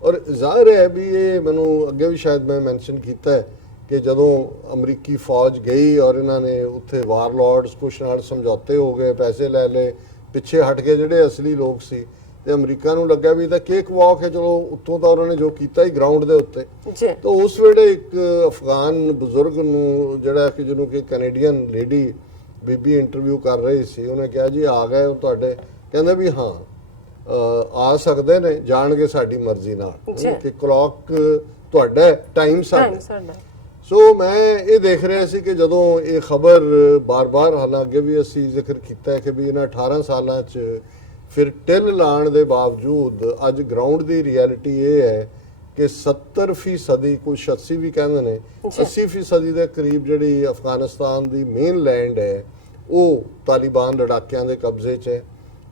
ਔਰ ਜ਼ਾਹਿਰ ਹੈ ਵੀ ਇਹ ਮੈਨੂੰ ਅੱਗੇ ਵੀ ਸ਼ਾਇਦ ਮੈਂ ਮੈਂਸ਼ਨ ਕੀਤਾ ਹੈ ਕਿ ਜਦੋਂ ਅਮਰੀਕੀ ਫੌਜ ਗਈ ਔਰ ਇਹਨਾਂ ਨੇ ਉੱਥੇ ਵਾਰਲॉर्ड्स ਕੁਛ ਨਾਲ ਸਮਝੌਤੇ ਹੋ ਗਏ, ਪੈਸੇ ਲੈ ਲਏ, ਪਿੱਛੇ ਹਟ ਕੇ ਜਿਹੜੇ ਅਸਲੀ ਲੋਕ ਸੀ, ਤੇ ਅਮਰੀਕਾ ਨੂੰ ਲੱਗਾ ਵੀ ਤਾਂ ਕੇਕ ਵਾਕ ਹੈ, ਚਲੋ ਉੱਥੋਂ ਤਾਂ ਉਹਨਾਂ ਨੇ ਜੋ ਕੀਤਾ ਹੀ ਗਰਾਊਂਡ ਦੇ ਉੱਤੇ। ਤਾਂ ਉਸ ਵੇਲੇ ਇੱਕ ਅਫਗਾਨ ਬਜ਼ੁਰਗ ਨੂੰ ਜਿਹੜਾ ਕਿ ਜਿਹਨੂੰ ਕਿ ਕੈਨੇਡੀਅਨ ਲੇਡੀ ਬੀਬੀ ਇੰਟਰਵਿਊ ਕਰ ਰਹੀ ਸੀ, ਉਹਨੇ ਕਿਹਾ ਜੀ ਆ ਗਏ ਤੁਹਾਡੇ, ਕਹਿੰਦੇ ਵੀ ਹਾਂ ਆ ਸਕਦੇ ਨੇ, ਜਾਣਗੇ ਸਾਡੀ ਮਰਜ਼ੀ ਨਾਲ ਕਿ ਕਲੌਕ ਤੁਹਾਡਾ ਟਾਈਮ ਸਾਡਾ। ਸੋ ਮੈਂ ਇਹ ਦੇਖ ਰਿਹਾ ਸੀ ਕਿ ਜਦੋਂ ਇਹ ਖਬਰ ਬਾਰ-ਬਾਰ ਹਾਲਾਂਕਿ ਅੱਗੇ ਵੀ ਅਸੀਂ ਜ਼ਿਕਰ ਕੀਤਾ ਹੈ ਕਿ ਵੀ ਇਹਨਾਂ 18 ਸਾਲਾਂ 'ਚ ਫਿਰ ਟਿਲ ਲਾਣ ਦੇ ਬਾਵਜੂਦ ਅੱਜ ਗਰਾਊਂਡ ਦੀ ਰਿਐਲਿਟੀ ਇਹ ਹੈ ਕਿ 70% ਕੁਝ 80 ਵੀ ਕਹਿੰਦੇ ਨੇ 80% ਦੇ ਕਰੀਬ ਜਿਹੜੀ ਅਫਗਾਨਿਸਤਾਨ ਦੀ ਮੇਨ ਲੈਂਡ ਹੈ ਉਹ ਤਾਲਿਬਾਨ ਲੜਾਕਿਆਂ ਦੇ ਕਬਜ਼ੇ 'ਚ ਹੈ।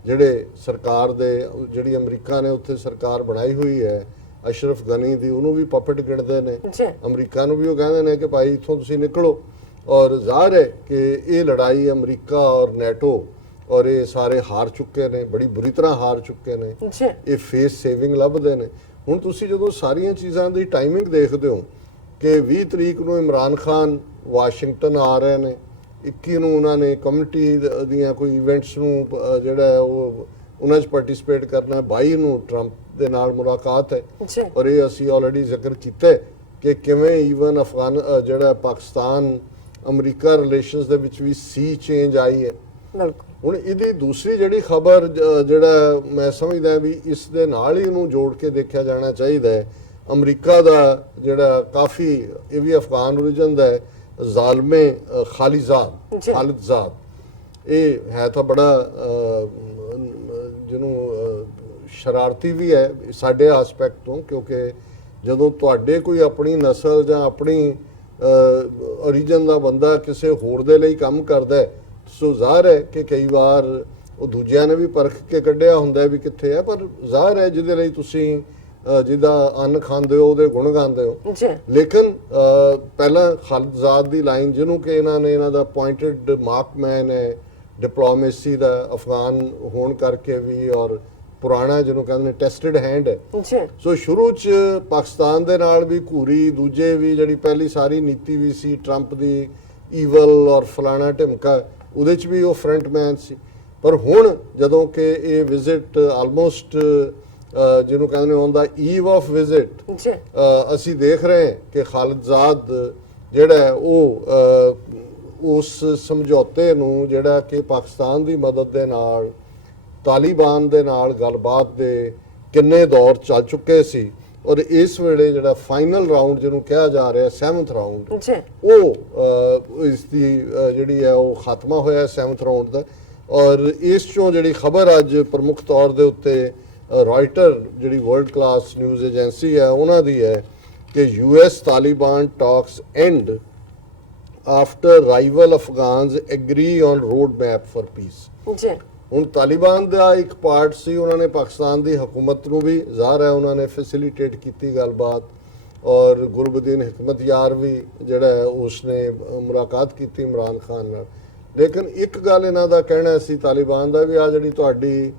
ਜਿਹੜੇ ਸਰਕਾਰ ਦੇ ਜਿਹੜੀ ਅਮਰੀਕਾ ਨੇ ਉੱਥੇ ਸਰਕਾਰ ਬਣਾਈ ਹੋਈ ਹੈ ਅਸ਼ਰਫ ਗਨੀ ਦੀ, ਉਹਨੂੰ ਵੀ ਪਪਟ ਗਿਣਦੇ ਨੇ, ਅਮਰੀਕਾ ਨੂੰ ਵੀ ਉਹ ਕਹਿੰਦੇ ਨੇ ਕਿ ਭਾਈ ਇੱਥੋਂ ਤੁਸੀਂ ਨਿਕਲੋ। ਔਰ ਜ਼ਾਹਰ ਹੈ ਕਿ ਇਹ ਲੜਾਈ ਅਮਰੀਕਾ ਔਰ ਨੈਟੋ ਔਰ ਇਹ ਸਾਰੇ ਹਾਰ ਚੁੱਕੇ ਨੇ, ਬੜੀ ਬੁਰੀ ਤਰ੍ਹਾਂ ਹਾਰ ਚੁੱਕੇ ਨੇ, ਇਹ ਫੇਸ ਸੇਵਿੰਗ ਲੱਭਦੇ ਨੇ। ਹੁਣ ਤੁਸੀਂ ਜਦੋਂ ਸਾਰੀਆਂ ਚੀਜ਼ਾਂ ਦੀ ਟਾਈਮਿੰਗ ਦੇਖਦੇ ਹੋ ਕਿ 20 ਤਰੀਕ ਨੂੰ ਇਮਰਾਨ ਖਾਨ ਵਾਸ਼ਿੰਗਟਨ ਆ ਰਹੇ ਨੇ, 21 ਨੂੰ ਉਹਨਾਂ ਨੇ ਕਮਿਊਨਿਟੀ ਦੀਆਂ ਕੋਈ ਇਵੈਂਟਸ ਨੂੰ ਜਿਹੜਾ ਉਹ ਉਹਨਾਂ 'ਚ ਪਾਰਟਿਸਿਪੇਟ ਕਰਨਾ, 22 ਨੂੰ ਟਰੰਪ ਦੇ ਨਾਲ ਮੁਲਾਕਾਤ ਹੈ ਔਰ ਇਹ ਅਸੀਂ ਆਲਰੇਡੀ ਜ਼ਿਕਰ ਕੀਤਾ ਕਿ ਕਿਵੇਂ ਈਵਨ ਅਫਗਾਨ ਜਿਹੜਾ ਪਾਕਿਸਤਾਨ ਅਮਰੀਕਾ ਰਿਲੇਸ਼ਨਸ ਦੇ ਵਿੱਚ ਵੀ ਸੀ ਚੇਂਜ ਆਈ ਹੈ। ਹੁਣ ਇਹਦੀ ਦੂਸਰੀ ਜਿਹੜੀ ਖਬਰ ਜਿਹੜਾ ਮੈਂ ਸਮਝਦਾ ਵੀ ਇਸ ਦੇ ਨਾਲ ਹੀ ਉਹਨੂੰ ਜੋੜ ਕੇ ਦੇਖਿਆ ਜਾਣਾ ਚਾਹੀਦਾ ਹੈ, ਅਮਰੀਕਾ ਦਾ ਜਿਹੜਾ ਕਾਫੀ ਇਹ ਵੀ ਅਫਗਾਨ ਓਰੀਜਨ ਦਾ ਹੈ ਜ਼ਾਲਮੇ ਖਾਲਿਦਜ਼ਾਦ, ਇਹ ਹੈ ਤਾਂ ਬੜਾ ਜਿਹਨੂੰ ਸ਼ਰਾਰਤੀ ਵੀ ਹੈ ਸਾਡੇ ਐਸਪੈਕਟ ਤੋਂ, ਕਿਉਂਕਿ ਜਦੋਂ ਤੁਹਾਡੇ ਕੋਈ ਆਪਣੀ ਨਸਲ ਜਾਂ ਆਪਣੀ ਓਰੀਜਨ ਦਾ ਬੰਦਾ ਕਿਸੇ ਹੋਰ ਦੇ ਲਈ ਕੰਮ ਕਰਦਾ ਹੈ, ਸੋ ਜ਼ਾਹਰ ਹੈ ਕਿ ਕਈ ਵਾਰ ਉਹ ਦੂਜਿਆਂ ਨੇ ਵੀ ਪਰਖ ਕੇ ਕੱਢਿਆ ਹੁੰਦਾ ਵੀ ਕਿੱਥੇ ਹੈ, ਪਰ ਜ਼ਾਹਰ ਹੈ ਜਿਹਦੇ ਲਈ ਤੁਸੀਂ ਜਿਹਦਾ ਅੰਨ ਖਾਂਦੇ ਹੋ ਉਹਦੇ ਗੁਣ ਗਾਉਂਦੇ ਹੋ ਜੀ। ਲੇਕਿਨ ਪਹਿਲਾਂ ਖਾਲਿਦਜ਼ਾਦ ਦੀ ਲਾਈਨ ਜਿਹਨੂੰ ਕਿ ਇਹਨਾਂ ਦਾ ਪੁਆਇੰਟਡ ਮਾਰਕਮੈਨ ਹੈ ਡਿਪਲੋਮੇਸੀ ਦਾ ਅਫਗਾਨ ਹੋਣ ਕਰਕੇ ਵੀ, ਔਰ ਪੁਰਾਣਾ ਜਿਹਨੂੰ ਕਹਿੰਦੇ ਨੇ ਟੈਸਟਡ ਹੈਂਡ ਹੈ। ਜੀ। ਸੋ ਸ਼ੁਰੂ ਚ ਪਾਕਿਸਤਾਨ ਦੇ ਨਾਲ ਵੀ ਘੂਰੀ, ਦੂਜੇ ਵੀ ਜਿਹੜੀ ਪਹਿਲੀ ਸਾਰੀ ਨੀਤੀ ਵੀ ਸੀ ਟਰੰਪ ਦੀ ਈਵਲ ਔਰ ਫਲਾਣਾ ਢਿਮਕਾ, ਉਹਦੇ ਚ ਵੀ ਉਹ ਫਰੰਟਮੈਨ ਸੀ। ਪਰ ਹੁਣ ਜਦੋਂ ਕਿ ਇਹ ਵਿਜ਼ਿਟ ਆਲਮੋਸਟ ਜਿਹਨੂੰ ਕਹਿੰਦੇ ਨੇ on the Eve of visit, ਅਸੀਂ ਦੇਖ ਰਹੇ ਹਾਂ ਕਿ ਖਾਲਿਦਜ਼ਾਦ ਜਿਹੜਾ ਉਹ ਉਸ ਸਮਝੌਤੇ ਨੂੰ ਜਿਹੜਾ ਕਿ ਪਾਕਿਸਤਾਨ ਦੀ ਮਦਦ ਦੇ ਨਾਲ ਤਾਲਿਬਾਨ ਦੇ ਨਾਲ ਗੱਲਬਾਤ ਦੇ ਕਿੰਨੇ ਦੌਰ ਚੱਲ ਚੁੱਕੇ ਸੀ, ਔਰ ਇਸ ਵੇਲੇ ਜਿਹੜਾ ਫਾਈਨਲ ਰਾਊਂਡ ਜਿਹਨੂੰ ਕਿਹਾ ਜਾ ਰਿਹਾ 7th ਰਾਊਂਡ, ਉਹ ਇਸ ਦੀ ਜਿਹੜੀ ਹੈ ਉਹ ਖਾਤਮਾ ਹੋਇਆ 7th ਰਾਊਂਡ ਦਾ। ਔਰ ਇਸ ਚੋਂ ਜਿਹੜੀ ਖਬਰ ਅੱਜ ਪ੍ਰਮੁੱਖ ਤੌਰ ਦੇ ਉੱਤੇ ਰਾਇਟਰ ਜਿਹੜੀ ਵਰਲਡ ਕਲਾਸ ਨਿਊਜ਼ ਏਜੰਸੀ ਹੈ ਉਹਨਾਂ ਦੀ ਹੈ ਕਿ US Taliban talks and after rival Afghans agree on road map for peace. ਜੀ। ਹੁਣ ਤਾਲਿਬਾਨ ਦਾ ਇੱਕ ਪਾਰਟ ਸੀ, ਉਹਨਾਂ ਨੇ ਪਾਕਿਸਤਾਨ ਦੀ ਹਕੂਮਤ ਨੂੰ ਵੀ ਜ਼ਾਹਰ ਹੈ ਉਹਨਾਂ ਨੇ ਫੈਸਿਲਿਟੇਟ ਕੀਤੀ ਗੱਲਬਾਤ, ਔਰ ਗੁਰਬਦੀਨ ਹਕਮਤਯਾਰ ਵੀ ਜਿਹੜਾ ਹੈ ਉਸਨੇ ਮੁਲਾਕਾਤ ਕੀਤੀ ਇਮਰਾਨ ਖਾਨ ਨਾਲ। ਲੇਕਿਨ ਇੱਕ ਗੱਲ ਇਹਨਾਂ ਦਾ ਕਹਿਣਾ ਸੀ ਤਾਲਿਬਾਨ ਦਾ ਵੀ ਆ ਜਿਹੜੀ ਤੁਹਾਡੀ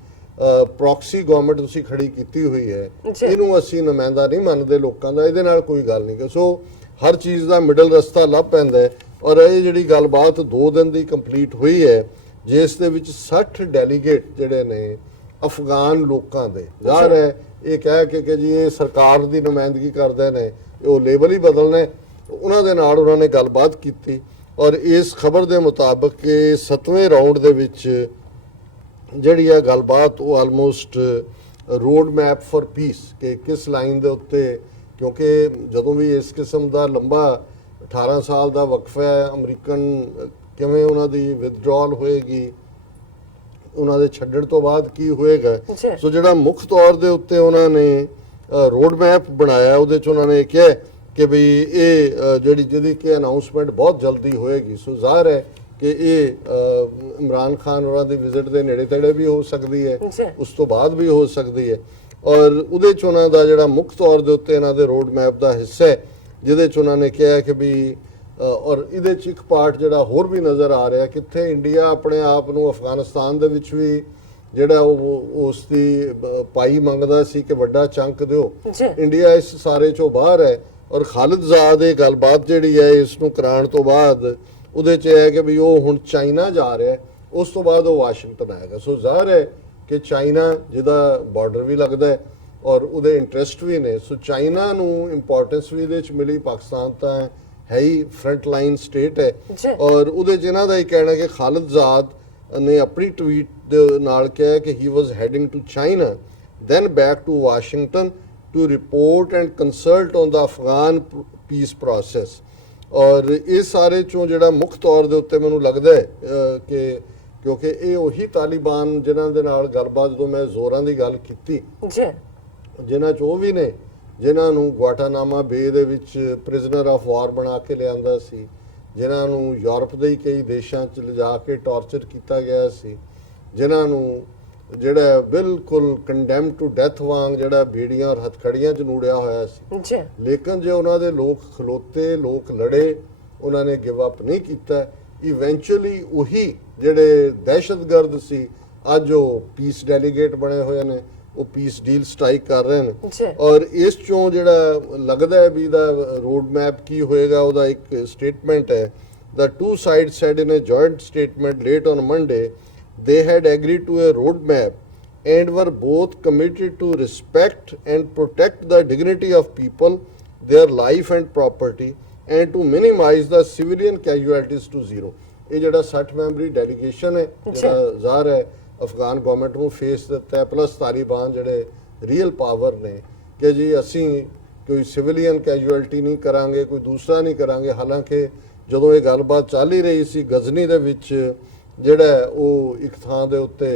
ਪ੍ਰੋਕਸੀ ਗਵਰਨਮੈਂਟ ਤੁਸੀਂ ਖੜੀ ਕੀਤੀ ਹੋਈ ਹੈ ਇਹਨੂੰ ਅਸੀਂ ਨੁਮਾਇੰਦਾ ਨਹੀਂ ਮੰਨਦੇ ਲੋਕਾਂ ਦਾ, ਇਹਦੇ ਨਾਲ ਕੋਈ ਗੱਲ ਨਹੀਂ। ਸੋ ਹਰ ਚੀਜ਼ ਦਾ ਮਿਡਲ ਰਸਤਾ ਲੱਭ ਪੈਂਦਾ ਹੈ। ਔਰ ਇਹ ਜਿਹੜੀ ਗੱਲਬਾਤ 2 ਦਿਨ ਦੀ ਕੰਪਲੀਟ ਹੋਈ ਹੈ ਜਿਸ ਦੇ ਵਿੱਚ 60 ਡੈਲੀਗੇਟ ਜਿਹੜੇ ਨੇ ਅਫਗਾਨ ਲੋਕਾਂ ਦੇ, ਜ਼ਾਹਰ ਹੈ ਇਹ ਕਹਿ ਕੇ ਕਿ ਜੀ ਇਹ ਸਰਕਾਰ ਦੀ ਨੁਮਾਇੰਦਗੀ ਕਰਦੇ ਨੇ, ਉਹ ਲੇਬਲ ਹੀ ਬਦਲਨੇ, ਉਹਨਾਂ ਦੇ ਨਾਲ ਉਹਨਾਂ ਨੇ ਗੱਲਬਾਤ ਕੀਤੀ। ਔਰ ਇਸ ਖਬਰ ਦੇ ਮੁਤਾਬਕ ਕਿ 7ਵੇਂ ਰਾਊਂਡ ਦੇ ਵਿੱਚ ਜਿਹੜੀ ਆ ਗੱਲਬਾਤ ਉਹ almost road map for piece ਕਿ ਕਿਸ ਲਾਈਨ ਦੇ ਉੱਤੇ, ਕਿਉਂਕਿ ਜਦੋਂ ਵੀ ਇਸ ਕਿਸਮ ਦਾ ਲੰਬਾ 18 ਸਾਲ ਦਾ ਵਕਫਾ ਹੈ, ਅਮਰੀਕਨ ਕਿਵੇਂ ਉਹਨਾਂ ਦੀ ਵਿਦਡਰਾਲ ਹੋਏਗੀ, ਉਹਨਾਂ ਦੇ ਛੱਡਣ ਤੋਂ ਬਾਅਦ ਕੀ ਹੋਏਗਾ। ਸੋ ਜਿਹੜਾ ਮੁੱਖ ਤੌਰ ਦੇ ਉੱਤੇ ਉਹਨਾਂ ਨੇ ਰੋਡ ਮੈਪ ਬਣਾਇਆ ਉਹਦੇ ਚ ਉਹਨਾਂ ਨੇ ਕਿਹਾ ਕਿ ਵੀ ਇਹ ਜਿਹਦੀ ਕਿ ਅਨਾਉਂਸਮੈਂਟ ਬਹੁਤ ਜਲਦੀ ਹੋਏਗੀ। ਸੋ ਜ਼ਾਹਰ ਹੈ ਕਿ ਇਹ ਇਮਰਾਨ ਖਾਨ ਹੋਰਾਂ ਦੀ ਵਿਜ਼ਿਟ ਦੇ ਨੇੜੇ ਤੇੜੇ ਵੀ ਹੋ ਸਕਦੀ ਹੈ, ਉਸ ਤੋਂ ਬਾਅਦ ਵੀ ਹੋ ਸਕਦੀ ਹੈ। ਔਰ ਉਹਦੇ ਚ ਉਹਨਾਂ ਦਾ ਜਿਹੜਾ ਮੁੱਖ ਤੌਰ ਦੇ ਉੱਤੇ ਇਹਨਾਂ ਦੇ ਰੋਡ ਮੈਪ ਦਾ ਹਿੱਸਾ ਹੈ ਜਿਹਦੇ ਚ ਉਹਨਾਂ ਨੇ ਕਿਹਾ ਕਿ ਵੀ ਔਰ ਇਹਦੇ ਚ ਇੱਕ ਪਾਰਟ ਜਿਹੜਾ ਹੋਰ ਵੀ ਨਜ਼ਰ ਆ ਰਿਹਾ ਕਿੱਥੇ ਇੰਡੀਆ ਆਪਣੇ ਆਪ ਨੂੰ ਅਫਗਾਨਿਸਤਾਨ ਦੇ ਵਿੱਚ ਵੀ ਜਿਹੜਾ ਉਹ ਉਸ ਦੀ ਪਾਈ ਮੰਗਦਾ ਸੀ ਕਿ ਵੱਡਾ ਚੰਕ ਦਿਓ, ਇੰਡੀਆ ਇਸ ਸਾਰੇ ਚੋਂ ਬਾਹਰ ਹੈ। ਔਰ ਖਾਲਿਦਜ਼ਾਦ ਇਹ ਗੱਲਬਾਤ ਜਿਹੜੀ ਹੈ ਇਸ ਨੂੰ ਕਰਾਉਣ ਤੋਂ ਬਾਅਦ ਉਹਦੇ ਚ ਹੈ ਕਿ ਵੀ ਉਹ ਹੁਣ ਚਾਈਨਾ ਜਾ ਰਿਹਾ, ਉਸ ਤੋਂ ਬਾਅਦ ਉਹ ਵਾਸ਼ਿੰਗਟਨ ਆਏਗਾ। ਸੋ ਜ਼ਾਹਰ ਹੈ ਕਿ ਚਾਈਨਾ ਜਿਹਦਾ ਬਾਰਡਰ ਵੀ ਲੱਗਦਾ ਹੈ ਔਰ ਉਹਦੇ ਇੰਟਰਸਟ ਵੀ ਨੇ, ਸੋ ਚਾਈਨਾ ਨੂੰ ਇੰਪੋਰਟੈਂਸ ਵੀ ਇਹਦੇ ਚ ਮਿਲੀ। ਪਾਕਿਸਤਾਨ ਤਾਂ ਹੈ ਹੀ ਫਰੰਟ ਲਾਈਨ ਸਟੇਟ ਹੈ। ਔਰ ਉਹਦੇ ਚ ਇਹਨਾਂ ਦਾ ਹੀ ਕਹਿਣਾ ਕਿ ਖਾਲਿਦਜ਼ਾਦ ਨੇ ਆਪਣੀ ਟਵੀਟ ਦੇ ਨਾਲ ਕਿਹਾ ਕਿ he was heading to China then back to Washington to report and consult on the Afghan peace process. ਔਰ ਇਹ ਸਾਰੇ ਚੋਂ ਜਿਹੜਾ ਮੁੱਖ ਤੌਰ ਦੇ ਉੱਤੇ ਮੈਨੂੰ ਲੱਗਦਾ ਹੈ ਕਿ ਕਿਉਂਕਿ ਇਹ ਉਹੀ ਤਾਲਿਬਾਨ ਜਿਨ੍ਹਾਂ ਦੇ ਨਾਲ ਗੱਲਬਾਤ ਜਦੋਂ ਮੈਂ ਜ਼ੋਰਾਂ ਦੀ ਗੱਲ ਕੀਤੀ ਜਿਨ੍ਹਾਂ ਚ ਉਹ ਵੀ ਨੇ ਜਿਨ੍ਹਾਂ ਨੂੰ ਗੁਆਟਾਨਾਮਾ ਬੇ ਦੇ ਵਿੱਚ ਪ੍ਰਿਜ਼ਨਰ ਆਫ ਵਾਰ ਬਣਾ ਕੇ ਲਿਆਂਦਾ ਸੀ, ਜਿਨ੍ਹਾਂ ਨੂੰ ਯੂਰਪ ਦੇ ਹੀ ਕਈ ਦੇਸ਼ਾਂ 'ਚ ਲਿਜਾ ਕੇ ਟਾਰਚਰ ਕੀਤਾ ਗਿਆ ਸੀ, ਜਿਨ੍ਹਾਂ ਨੂੰ ਜਿਹੜਾ ਬਿਲਕੁਲ ਕੰਡੈਮ ਟੂ ਡੈਥ ਵਾਂਗ ਜਿਹੜਾ ਬੇੜੀਆਂ ਔਰ ਹਥਕੜੀਆਂ 'ਚ ਨੂੜਿਆ ਹੋਇਆ ਸੀ। ਲੇਕਿਨ ਜੇ ਉਹਨਾਂ ਦੇ ਲੋਕ ਖਲੋਤੇ, ਲੋਕ ਲੜੇ, ਉਹਨਾਂ ਨੇ ਗਿਵ ਅਪ ਨਹੀਂ ਕੀਤਾ। ਇਵੈਂਚੁਅਲੀ ਉਹੀ ਜਿਹੜੇ ਦਹਿਸ਼ਤਗਰਦ ਸੀ ਅੱਜ ਉਹ ਪੀਸ ਡੈਲੀਗੇਟ ਬਣੇ ਹੋਏ ਨੇ, ਉਹ ਪੀਸ ਡੀਲ ਸਟ੍ਰਾਈਕ ਕਰ ਰਹੇ ਨੇ। ਔਰ ਇਸ ਚੋਂ ਜਿਹੜਾ ਲੱਗਦਾ ਹੈ ਵੀ ਦਾ ਰੋਡ ਮੈਪ ਕੀ ਹੋਏਗਾ ਉਹਦਾ ਇੱਕ ਸਟੇਟਮੈਂਟ ਹੈ। The two sides said in a joint statement late on Monday they had agreed to a roadmap and were both committed to respect and protect the dignity of people, their life and property, and to minimize the civilian casualties to zero. ਇਹ ਜਿਹੜਾ 60 memory delegation ਹੈ ਜਿਹੜਾ ਜ਼ਾਹਰ ਹੈ Afghan government ਨੂੰ face ਦਿੱਤਾ ਹੈ, plus Taliban ਜਿਹੜੇ ਰੀਅਲ ਪਾਵਰ ਨੇ ਕਿ ਜੀ ਅਸੀਂ ਕੋਈ ਸਿਵਿਲੀਅਨ ਕੈਜੂਅਲਟੀ ਨਹੀਂ ਕਰਾਂਗੇ, ਕੋਈ ਦੂਸਰਾ ਨਹੀਂ ਕਰਾਂਗੇ। ਹਾਲਾਂਕਿ ਜਦੋਂ ਇਹ ਗੱਲਬਾਤ ਚੱਲ ਹੀ ਰਹੀ ਸੀ ਗਜ਼ਨੀ ਦੇ ਵਿੱਚ ਜਿਹੜਾ ਉਹ ਇੱਕ ਥਾਂ ਦੇ ਉੱਤੇ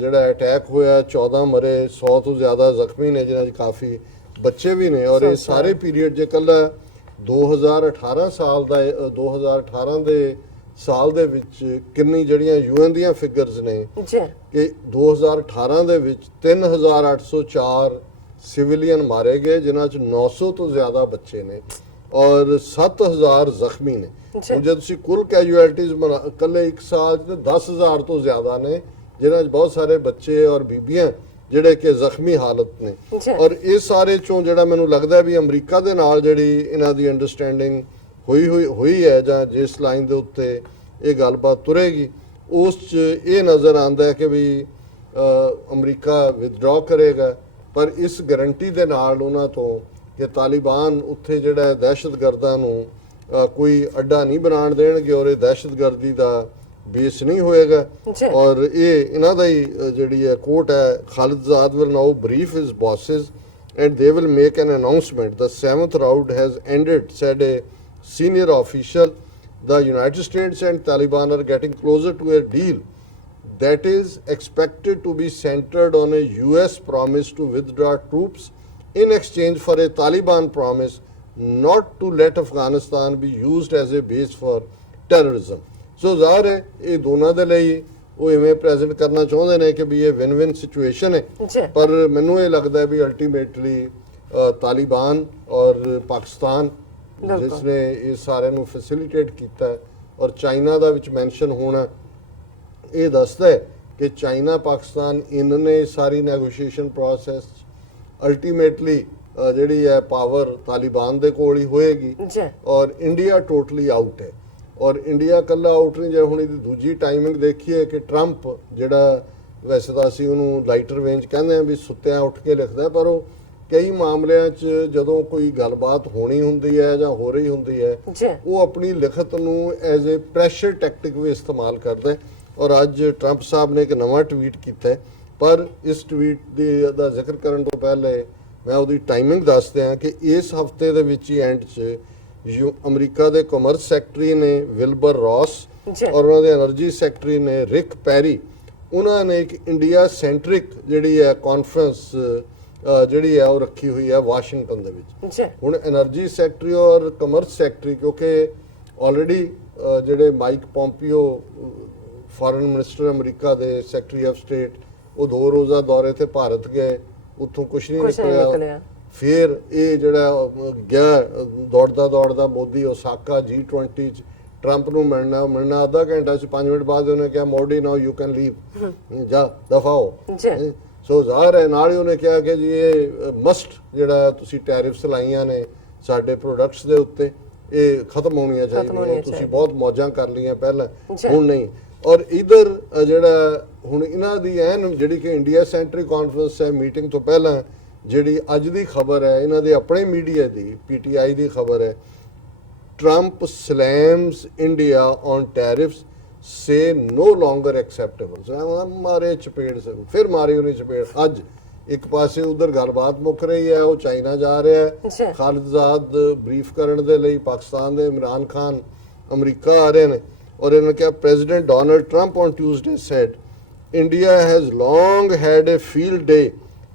ਜਿਹੜਾ ਅਟੈਕ ਹੋਇਆ, 14 ਮਰੇ, 100 ਤੋਂ ਜ਼ਿਆਦਾ ਜ਼ਖਮੀ ਨੇ ਜਿਨ੍ਹਾਂ 'ਚ ਕਾਫੀ ਬੱਚੇ ਵੀ ਨੇ। ਔਰ ਇਹ ਸਾਰੇ ਪੀਰੀਅਡ ਜੇ ਕੱਲਾ 2018 ਸਾਲ ਦਾ 2018 ਦੇ ਸਾਲ ਦੇ ਵਿੱਚ ਕਿੰਨੀ ਜਿਹੜੀਆਂ UN ਦੀਆਂ ਫਿਗਰਸ ਨੇ ਕਿ 2018 ਦੇ ਵਿੱਚ 3804 ਸਿਵਿਲੀਅਨ ਮਾਰੇ ਗਏ, ਜਿਨ੍ਹਾਂ 'ਚ 900 ਤੋਂ ਜ਼ਿਆਦਾ ਬੱਚੇ ਨੇ ਔਰ 7000 ਜ਼ਖਮੀ ਨੇ। ਹੁਣ ਜੇ ਤੁਸੀਂ ਕੁੱਲ ਕੈਜੂਅਲਟੀਜ਼ ਇਕੱਲੇ 1 ਸਾਲ 'ਚ 10,000 ਤੋਂ ਜ਼ਿਆਦਾ ਨੇ, ਜਿਨ੍ਹਾਂ 'ਚ ਬਹੁਤ ਸਾਰੇ ਬੱਚੇ ਔਰ ਬੀਬੀਆਂ ਜਿਹੜੇ ਕਿ ਜ਼ਖਮੀ ਹਾਲਤ ਨੇ। ਔਰ ਇਹ ਸਾਰੇ ਚੋਂ ਜਿਹੜਾ ਮੈਨੂੰ ਲੱਗਦਾ ਵੀ ਅਮਰੀਕਾ ਦੇ ਨਾਲ ਜਿਹੜੀ ਇਹਨਾਂ ਦੀ ਅੰਡਰਸਟੈਂਡਿੰਗ ਹੋਈ ਹੈ, ਜਾਂ ਜਿਸ ਲਾਈਨ ਦੇ ਉੱਤੇ ਇਹ ਗੱਲਬਾਤ ਤੁਰੇਗੀ, ਉਸ 'ਚ ਇਹ ਨਜ਼ਰ ਆਉਂਦਾ ਹੈ ਕਿ ਵੀ ਅਮਰੀਕਾ ਵਿਦਡਰਾ ਕਰੇਗਾ, ਪਰ ਇਸ ਗਰੰਟੀ ਦੇ ਨਾਲ ਉਹਨਾਂ ਤੋਂ ਕਿ ਤਾਲਿਬਾਨ ਉੱਥੇ ਜਿਹੜਾ ਦਹਿਸ਼ਤਗਰਦਾਂ ਨੂੰ ਕੋਈ ਅੱਡਾ ਨਹੀਂ ਬਣਾਉਣ ਦੇਣਗੇ ਔਰ ਇਹ ਦਹਿਸ਼ਤਗਰਦੀ ਦਾ ਬੇਸ ਨਹੀਂ ਹੋਏਗਾ। ਔਰ ਇਹ ਇਹਨਾਂ ਦਾ ਹੀ ਜਿਹੜੀ ਹੈ ਕੋਟ ਹੈ, ਖਾਲਿਦਜ਼ਾਦ will now brief his bosses and they will make an announcement. The 7th round has ended, said a senior official. The United States and Taliban are getting closer to a deal that is expected to be centered on a US promise to withdraw troops in exchange for a Taliban promise not to let Afghanistan be used as a base for terrorism. ਸੋ ਜ਼ਾਹਰ ਹੈ ਇਹ ਦੋਨਾਂ ਦੇ ਲਈ ਉਹ ਇਵੇਂ present ਕਰਨਾ ਚਾਹੁੰਦੇ ਨੇ ਕਿ ਵੀ ਇਹ ਵਿਨ ਵਿਨ ਸਿਚੁਏਸ਼ਨ ਹੈ, ਪਰ ਮੈਨੂੰ ਇਹ ਲੱਗਦਾ ਹੈ ਵੀ ਅਲਟੀਮੇਟਲੀ ਤਾਲਿਬਾਨ ਔਰ ਪਾਕਿਸਤਾਨ ਜਿਸ ਨੇ ਇਹ ਸਾਰਿਆਂ ਨੂੰ ਫੈਸਿਲਿਟੇਟ ਕੀਤਾ ਔਰ ਚਾਈਨਾ ਦਾ ਵਿੱਚ ਮੈਂਸ਼ਨ ਹੋਣਾ ਇਹ ਦੱਸਦਾ ਹੈ ਕਿ ਚਾਈਨਾ ਪਾਕਿਸਤਾਨ ਇਹਨਾਂ ਨੇ ਸਾਰੀ ਨੈਗੋਸ਼ੀਏਸ਼ਨ ਪ੍ਰੋਸੈਸ ਅਲਟੀਮੇਟਲੀ ਜਿਹੜੀ ਹੈ ਪਾਵਰ ਤਾਲਿਬਾਨ ਦੇ ਕੋਲ ਹੀ ਹੋਏਗੀ ਔਰ ਇੰਡੀਆ ਟੋਟਲੀ ਆਊਟ ਹੈ। ਔਰ ਇੰਡੀਆ ਕੱਲਾ ਆਊਟ ਨਹੀਂ, ਜੇ ਹੁਣ ਇਹਦੀ ਦੂਜੀ ਟਾਈਮਿੰਗ ਦੇਖੀਏ ਕਿ ਟਰੰਪ ਜਿਹੜਾ ਵੈਸੇ ਤਾਂ ਅਸੀਂ ਉਹਨੂੰ ਲਾਈਟਰ ਵੇਂਜ ਕਹਿੰਦੇ ਆ ਵੀ ਸੁੱਤਿਆਂ ਉੱਠ ਕੇ ਲਿਖਦਾ, ਪਰ ਉਹ ਕਈ ਮਾਮਲਿਆਂ 'ਚ ਜਦੋਂ ਕੋਈ ਗੱਲਬਾਤ ਹੋਣੀ ਹੁੰਦੀ ਹੈ ਜਾਂ ਹੋ ਰਹੀ ਹੁੰਦੀ ਹੈ ਉਹ ਆਪਣੀ ਲਿਖਤ ਨੂੰ ਐਜ਼ ਏ ਪ੍ਰੈਸ਼ਰ ਟੈਕਟਿਕ ਵੀ ਇਸਤੇਮਾਲ ਕਰਦਾ ਹੈ। ਔਰ ਅੱਜ ਟਰੰਪ ਸਾਹਿਬ ਨੇ ਇੱਕ ਨਵਾਂ ਟਵੀਟ ਕੀਤਾ ਹੈ, ਪਰ ਇਸ ਟਵੀਟ ਦਾ ਜ਼ਿਕਰ ਕਰਨ ਤੋਂ ਪਹਿਲੇ ਮੈਂ ਉਹਦੀ ਟਾਈਮਿੰਗ ਦੱਸ ਦਿਆਂ ਕਿ ਇਸ ਹਫਤੇ ਦੇ ਵਿੱਚ ਹੀ ਐਂਡ 'ਚ ਅਮਰੀਕਾ ਦੇ ਕਾਮਰਸ ਸੈਕਟਰੀ ਨੇ ਵਿਲਬਰ ਰੌਸ ਔਰ ਉਹਨਾਂ ਦੇ એનર્ਜੀ ਸੈਕਟਰੀ ਨੇ ਰਿਕ ਪੈਰੀ, ਉਹਨਾਂ ਨੇ ਇੱਕ ਇੰਡੀਆ ਸੈਂਟਰਿਕ ਜਿਹੜੀ ਹੈ ਕਾਨਫਰੰਸ ਜਿਹੜੀ ਹੈ ਉਹ ਰੱਖੀ ਹੋਈ ਹੈ ਵਾਸ਼ਿੰਗਟਨ ਦੇ ਵਿੱਚ। ਹੁਣ એનર્ਜੀ ਸੈਕਟਰੀ ਔਰ ਕਾਮਰਸ ਸੈਕਟਰੀ ਕਿਉਂਕਿ ਆਲਰੇਡੀ ਜਿਹੜੇ ਮਾਈਕ ਪੋਂਪੀਓ ਫੋਰਨ ਮਿਨਿਸਟਰ ਅਮਰੀਕਾ ਦੇ ਸੈਕਟਰੀ ਆਫ ਸਟੇਟ ਉਹ 2 ਰੋਜ਼ਾ ਦੌਰੇ ਤੇ ਭਾਰਤ ਗਏ, ਉੱਥੋਂ ਕੁਝ ਨਹੀਂ ਨਿਕਲਿਆ। ਫਿਰ ਇਹ ਜਿਹੜਾ ਗਿਆ ਦੌੜਦਾ ਮੋਦੀ ਓਸਾਕਾ G20 ਚ ਟਰੰਪ ਨੂੰ ਮਿਲਣਾ ਅੱਧਾ ਘੰਟਾ ਚ 5 ਮਿੰਟ ਬਾਅਦ ਉਹਨੇ ਕਿਹਾ ਮੋਡੀ ਨਾਓ ਯੂ ਕੈਨ ਲੀਵ, ਜਾ ਦਫਾਓ। ਸੋ ਜ਼ਾਹਰ ਹੈ ਨਾਲ ਹੀ ਉਹਨੇ ਕਿਹਾ ਕਿ ਜੀ ਇਹ ਮਸਟ ਜਿਹੜਾ ਤੁਸੀਂ ਟੈਰਿਫਸ ਲਾਈਆਂ ਨੇ ਸਾਡੇ ਪ੍ਰੋਡਕਟਸ ਦੇ ਉੱਤੇ ਇਹ ਖਤਮ ਹੋਣੀਆਂ ਚਾਹੀਦੀਆਂ, ਤੁਸੀਂ ਬਹੁਤ ਮੌਜਾਂ ਕਰ ਲਈਆਂ ਪਹਿਲਾਂ, ਹੁਣ ਨਹੀਂ। ਔਰ ਇਧਰ ਜਿਹੜਾ ਹੁਣ ਇਹਨਾਂ ਦੀ ਐਨ ਜਿਹੜੀ ਕਿ ਇੰਡੀਆ ਸੈਂਟਰਿਕ ਕਾਨਫਰੰਸ ਹੈ ਮੀਟਿੰਗ ਤੋਂ ਪਹਿਲਾਂ ਜਿਹੜੀ ਅੱਜ ਦੀ ਖਬਰ ਹੈ ਇਹਨਾਂ ਦੇ ਆਪਣੇ ਮੀਡੀਆ ਦੀ PTI ਦੀ ਖਬਰ ਹੈ, Trump slams India on tariffs says no longer acceptable. ਮਾਰੇ ਚਪੇੜ ਫਿਰ ਮਾਰੀ ਉਹਨੇ ਚਪੇੜ। ਅੱਜ ਇੱਕ ਪਾਸੇ ਉਧਰ ਗੱਲਬਾਤ ਮੁੱਕ ਰਹੀ ਹੈ, ਉਹ ਚਾਈਨਾ ਜਾ ਰਿਹਾ ਹੈ ਖਾਲਿਦਜ਼ਾਦ ਬਰੀਫ ਕਰਨ ਦੇ ਲਈ, ਪਾਕਿਸਤਾਨ ਦੇ ਇਮਰਾਨ ਖਾਨ ਅਮਰੀਕਾ ਆ ਰਹੇ ਨੇ ਔਰ ਇਹਨਾਂ ਨੇ ਕਿਹਾ president Donald Trump on Tuesday said India has long had a field day